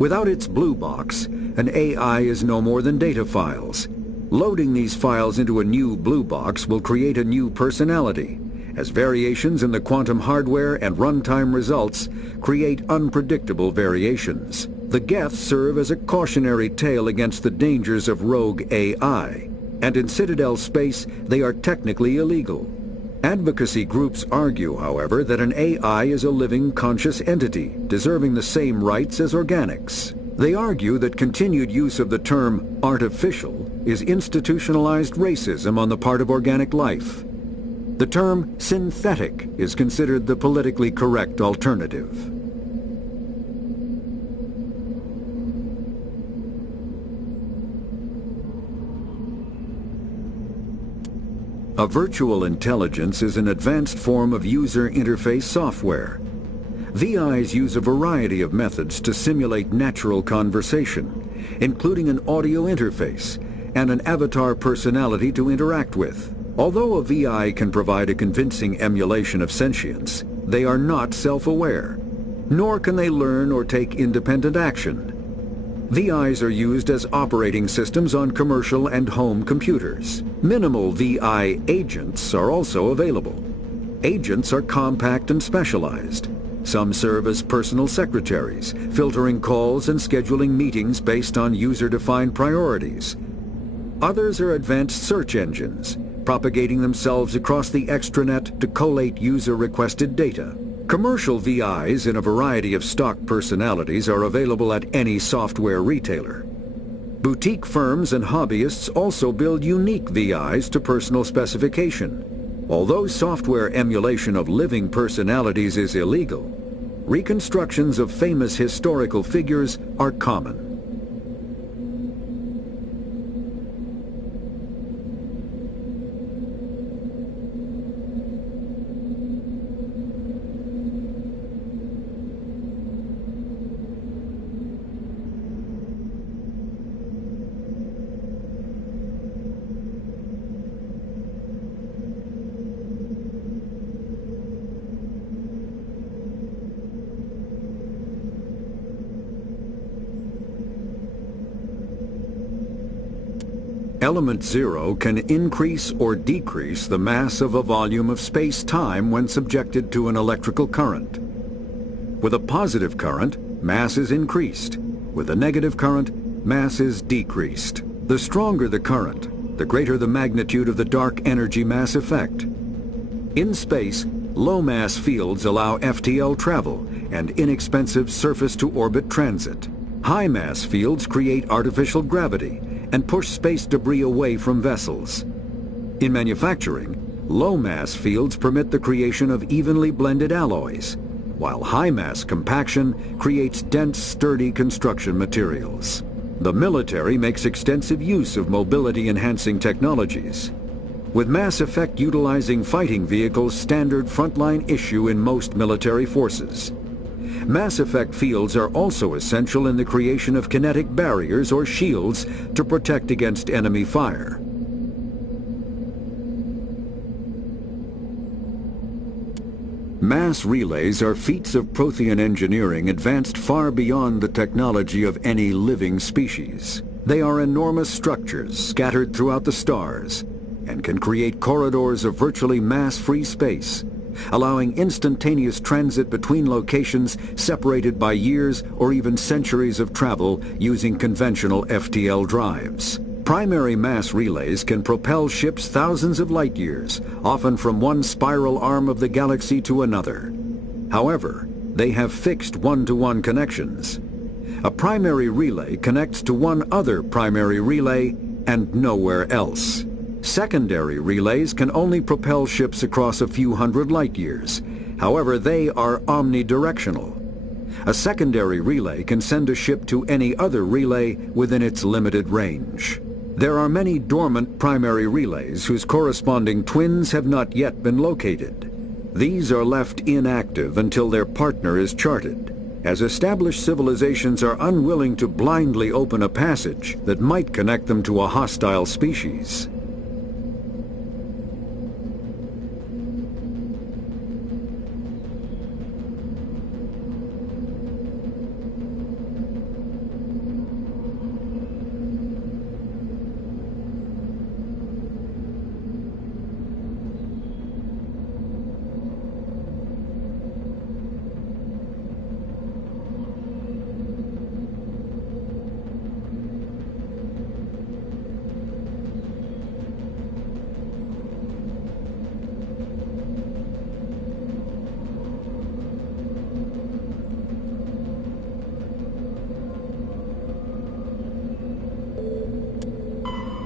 Without its blue box, an AI is no more than data files. Loading these files into a new blue box will create a new personality, as variations in the quantum hardware and runtime results create unpredictable variations. The Geths serve as a cautionary tale against the dangers of rogue AI, and in Citadel space they are technically illegal. Advocacy groups argue, however, that an AI is a living, conscious entity, deserving the same rights as organics. They argue that continued use of the term artificial is institutionalized racism on the part of organic life. The term synthetic is considered the politically correct alternative. A virtual intelligence is an advanced form of user interface software. VIs use a variety of methods to simulate natural conversation, including an audio interface and an avatar personality to interact with. Although a VI can provide a convincing emulation of sentience, they are not self-aware, nor can they learn or take independent action. VIs are used as operating systems on commercial and home computers. Minimal VI agents are also available. Agents are compact and specialized. Some serve as personal secretaries, filtering calls and scheduling meetings based on user-defined priorities. Others are advanced search engines, propagating themselves across the extranet to collate user-requested data. Commercial VIs in a variety of stock personalities are available at any software retailer. Boutique firms and hobbyists also build unique VIs to personal specification. Although software emulation of living personalities is illegal, reconstructions of famous historical figures are common. Element zero can increase or decrease the mass of a volume of space-time when subjected to an electrical current. With a positive current, mass is increased. With a negative current, mass is decreased. The stronger the current, the greater the magnitude of the dark energy mass effect. In space, low-mass fields allow FTL travel and inexpensive surface-to-orbit transit. High-mass fields create artificial gravity and push space debris away from vessels. In manufacturing, low-mass fields permit the creation of evenly blended alloys, while high-mass compaction creates dense, sturdy construction materials. The military makes extensive use of mobility-enhancing technologies, with mass effect utilizing fighting vehicles standard frontline issue in most military forces. Mass effect fields are also essential in the creation of kinetic barriers or shields to protect against enemy fire. Mass relays are feats of Prothean engineering advanced far beyond the technology of any living species. They are enormous structures scattered throughout the stars and can create corridors of virtually mass-free space, allowing instantaneous transit between locations separated by years or even centuries of travel using conventional FTL drives. Primary mass relays can propel ships thousands of light years, often from one spiral arm of the galaxy to another. However, they have fixed one-to-one connections. A primary relay connects to one other primary relay and nowhere else. Secondary relays can only propel ships across a few hundred light years. However, they are omnidirectional. A secondary relay can send a ship to any other relay within its limited range. There are many dormant primary relays whose corresponding twins have not yet been located. These are left inactive until their partner is charted, as established civilizations are unwilling to blindly open a passage that might connect them to a hostile species.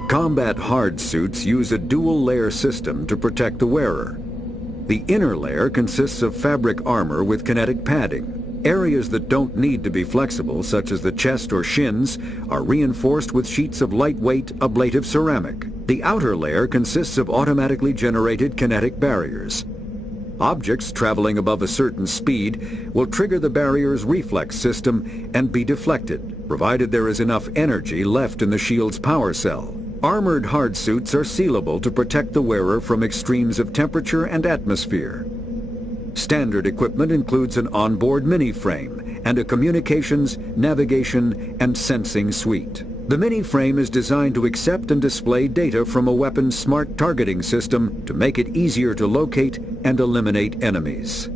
Combat hard suits use a dual-layer system to protect the wearer. The inner layer consists of fabric armor with kinetic padding. Areas that don't need to be flexible, such as the chest or shins, are reinforced with sheets of lightweight, ablative ceramic. The outer layer consists of automatically generated kinetic barriers. Objects traveling above a certain speed will trigger the barrier's reflex system and be deflected, provided there is enough energy left in the shield's power cell. Armored hard suits are sealable to protect the wearer from extremes of temperature and atmosphere. Standard equipment includes an onboard mini-frame and a communications, navigation, and sensing suite. The mini-frame is designed to accept and display data from a weapon's smart targeting system to make it easier to locate and eliminate enemies.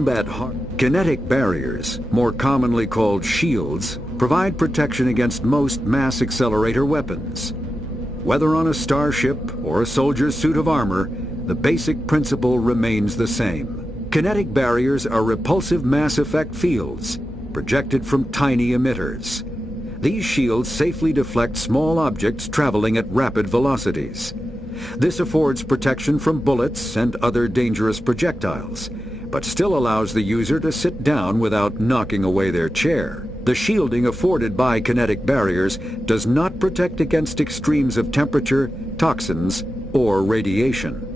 combat kinetic barriers, more commonly called shields, provide protection against most mass accelerator weapons. Whether on a starship or a soldier's suit of armor, the basic principle remains the same. Kinetic barriers are repulsive mass effect fields, projected from tiny emitters. These shields safely deflect small objects traveling at rapid velocities. This affords protection from bullets and other dangerous projectiles, but still allows the user to sit down without knocking away their chair. The shielding afforded by kinetic barriers does not protect against extremes of temperature, toxins, or radiation.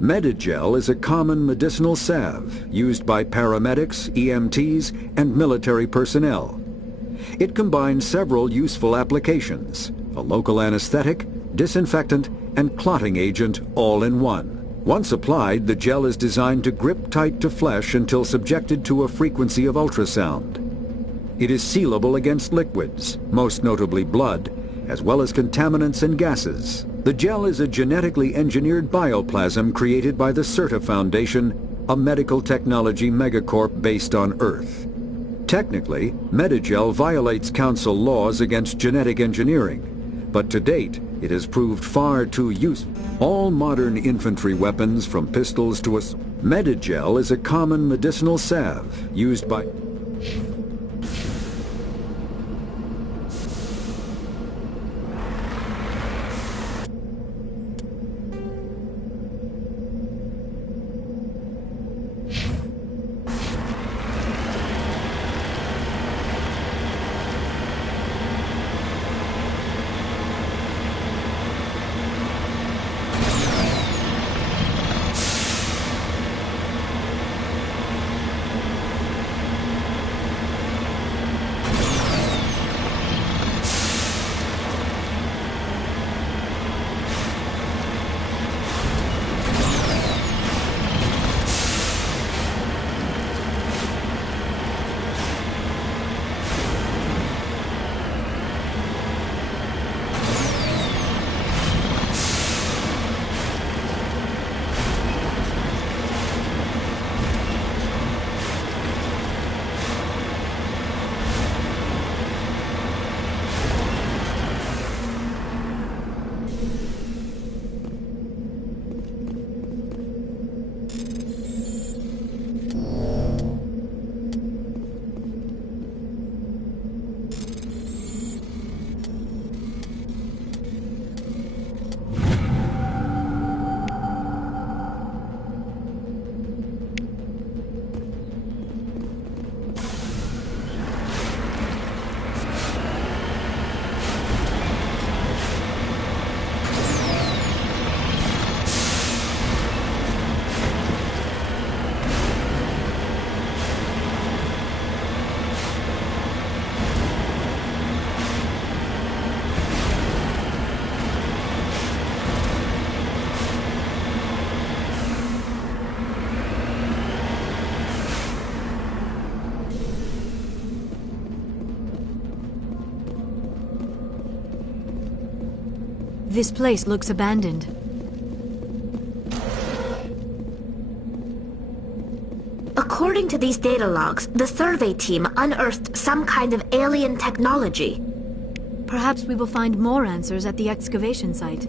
Medigel is a common medicinal salve used by paramedics, EMTs, and military personnel. It combines several useful applications: a local anesthetic, disinfectant, and clotting agent all in one. Once applied, the gel is designed to grip tight to flesh until subjected to a frequency of ultrasound. It is sealable against liquids, most notably blood, as well as contaminants and gases. The gel is a genetically engineered bioplasm created by the CERTA Foundation, a medical technology megacorp based on Earth. Technically, Medigel violates Council laws against genetic engineering, but to date, it has proved far too useful. All modern infantry weapons, from pistols to Medigel is a common medicinal salve used by... This place looks abandoned. According to these data logs, the survey team unearthed some kind of alien technology. Perhaps we will find more answers at the excavation site.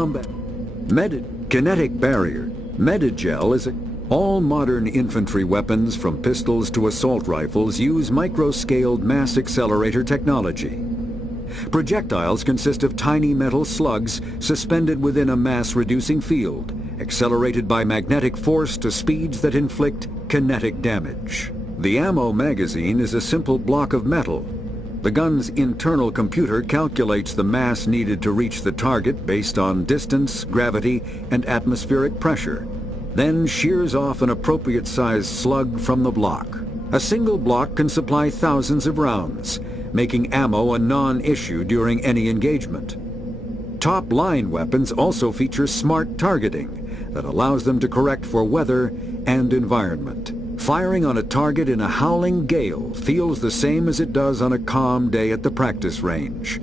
combat. Kinetic barrier. Medigel is a... All modern infantry weapons, from pistols to assault rifles, use micro-scaled mass accelerator technology. Projectiles consist of tiny metal slugs suspended within a mass-reducing field, accelerated by magnetic force to speeds that inflict kinetic damage. The ammo magazine is a simple block of metal. The gun's internal computer calculates the mass needed to reach the target based on distance, gravity, and atmospheric pressure, then shears off an appropriate-sized slug from the block. A single block can supply thousands of rounds, making ammo a non-issue during any engagement. Top-line weapons also feature smart targeting that allows them to correct for weather and environment. Firing on a target in a howling gale feels the same as it does on a calm day at the practice range.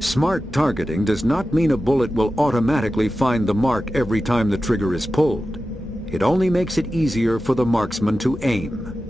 Smart targeting does not mean a bullet will automatically find the mark every time the trigger is pulled. It only makes it easier for the marksman to aim.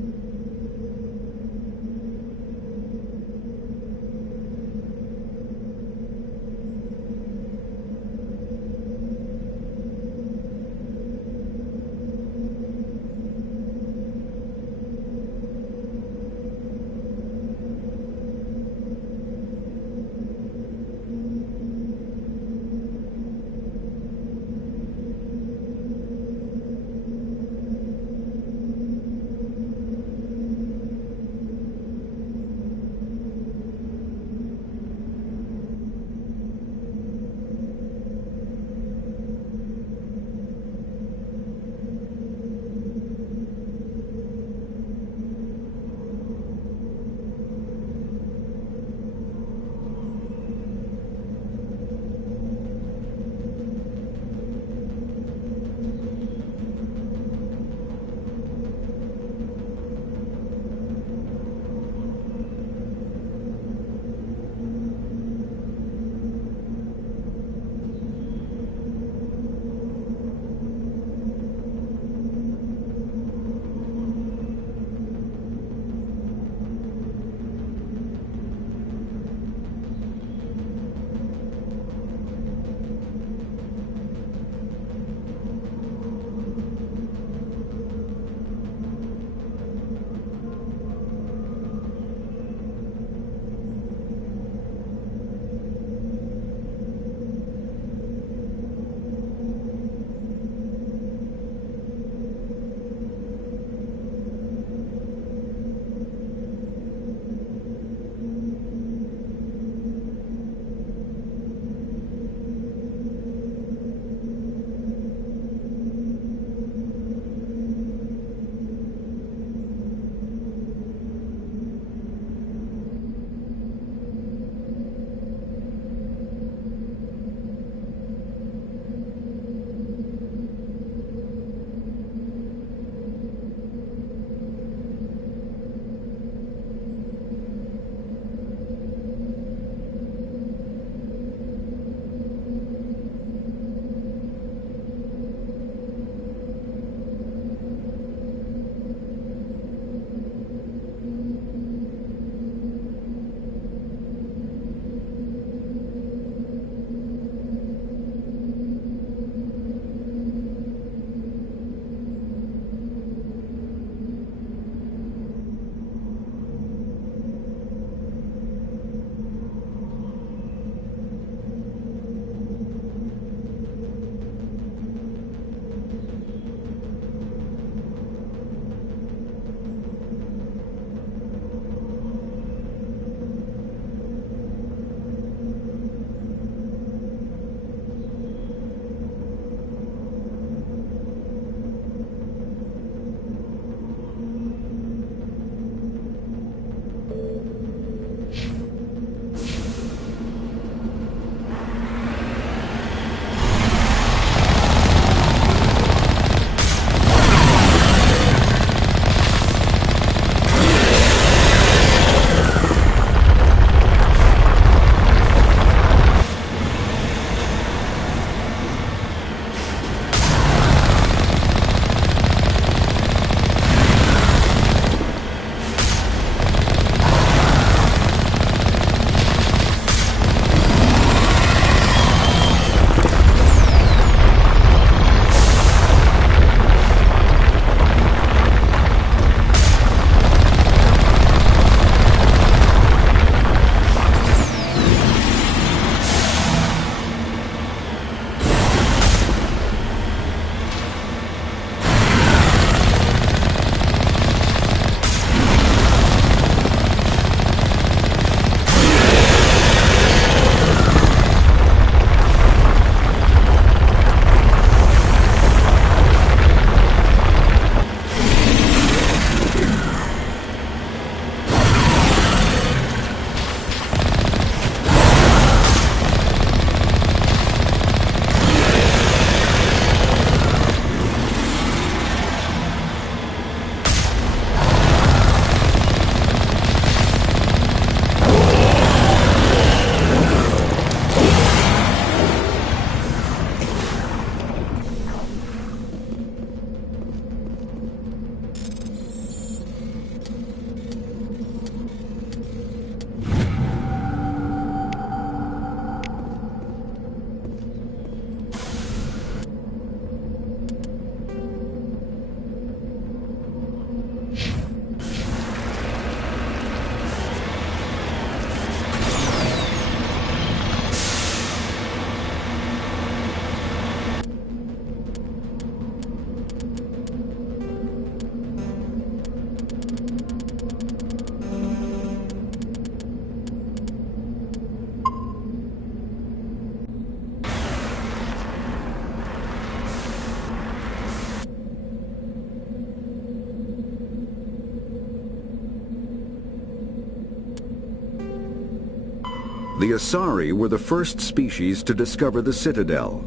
The Asari were the first species to discover the Citadel.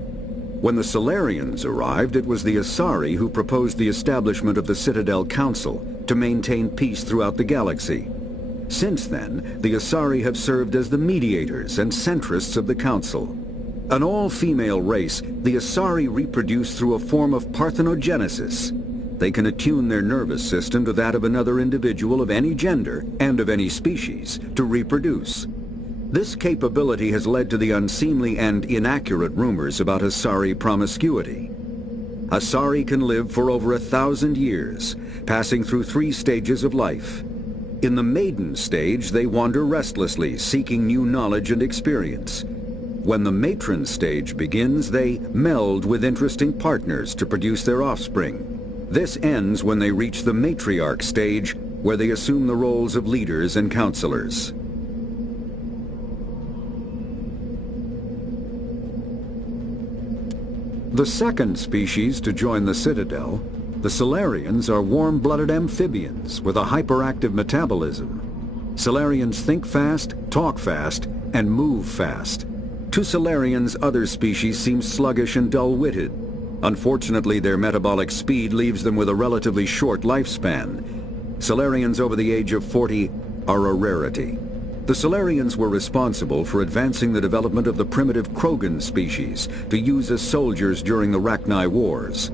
When the Solarians arrived, it was the Asari who proposed the establishment of the Citadel Council to maintain peace throughout the galaxy. Since then, the Asari have served as the mediators and centrists of the Council. An all-female race, the Asari reproduce through a form of parthenogenesis. They can attune their nervous system to that of another individual of any gender and of any species to reproduce. This capability has led to the unseemly and inaccurate rumors about Asari promiscuity. Asari can live for over 1,000 years, passing through 3 stages of life. In the maiden stage, they wander restlessly, seeking new knowledge and experience. When the matron stage begins, they meld with interesting partners to produce their offspring. This ends when they reach the matriarch stage, where they assume the roles of leaders and counselors. The second species to join the Citadel, the Solarians, are warm-blooded amphibians with a hyperactive metabolism. Solarians think fast, talk fast, and move fast. To Solarians, other species seem sluggish and dull-witted. Unfortunately, their metabolic speed leaves them with a relatively short lifespan. Solarians over the age of 40 are a rarity. The Solarians were responsible for advancing the development of the primitive Krogan species to use as soldiers during the Rachni Wars.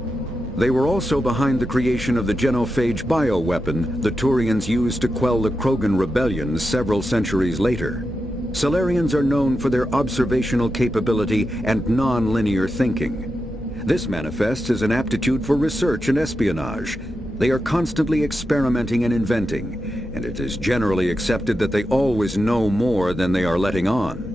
They were also behind the creation of the genophage bioweapon the Turians used to quell the Krogan rebellions several centuries later. Solarians are known for their observational capability and non-linear thinking. This manifests as an aptitude for research and espionage. They are constantly experimenting and inventing, and it is generally accepted that they always know more than they are letting on.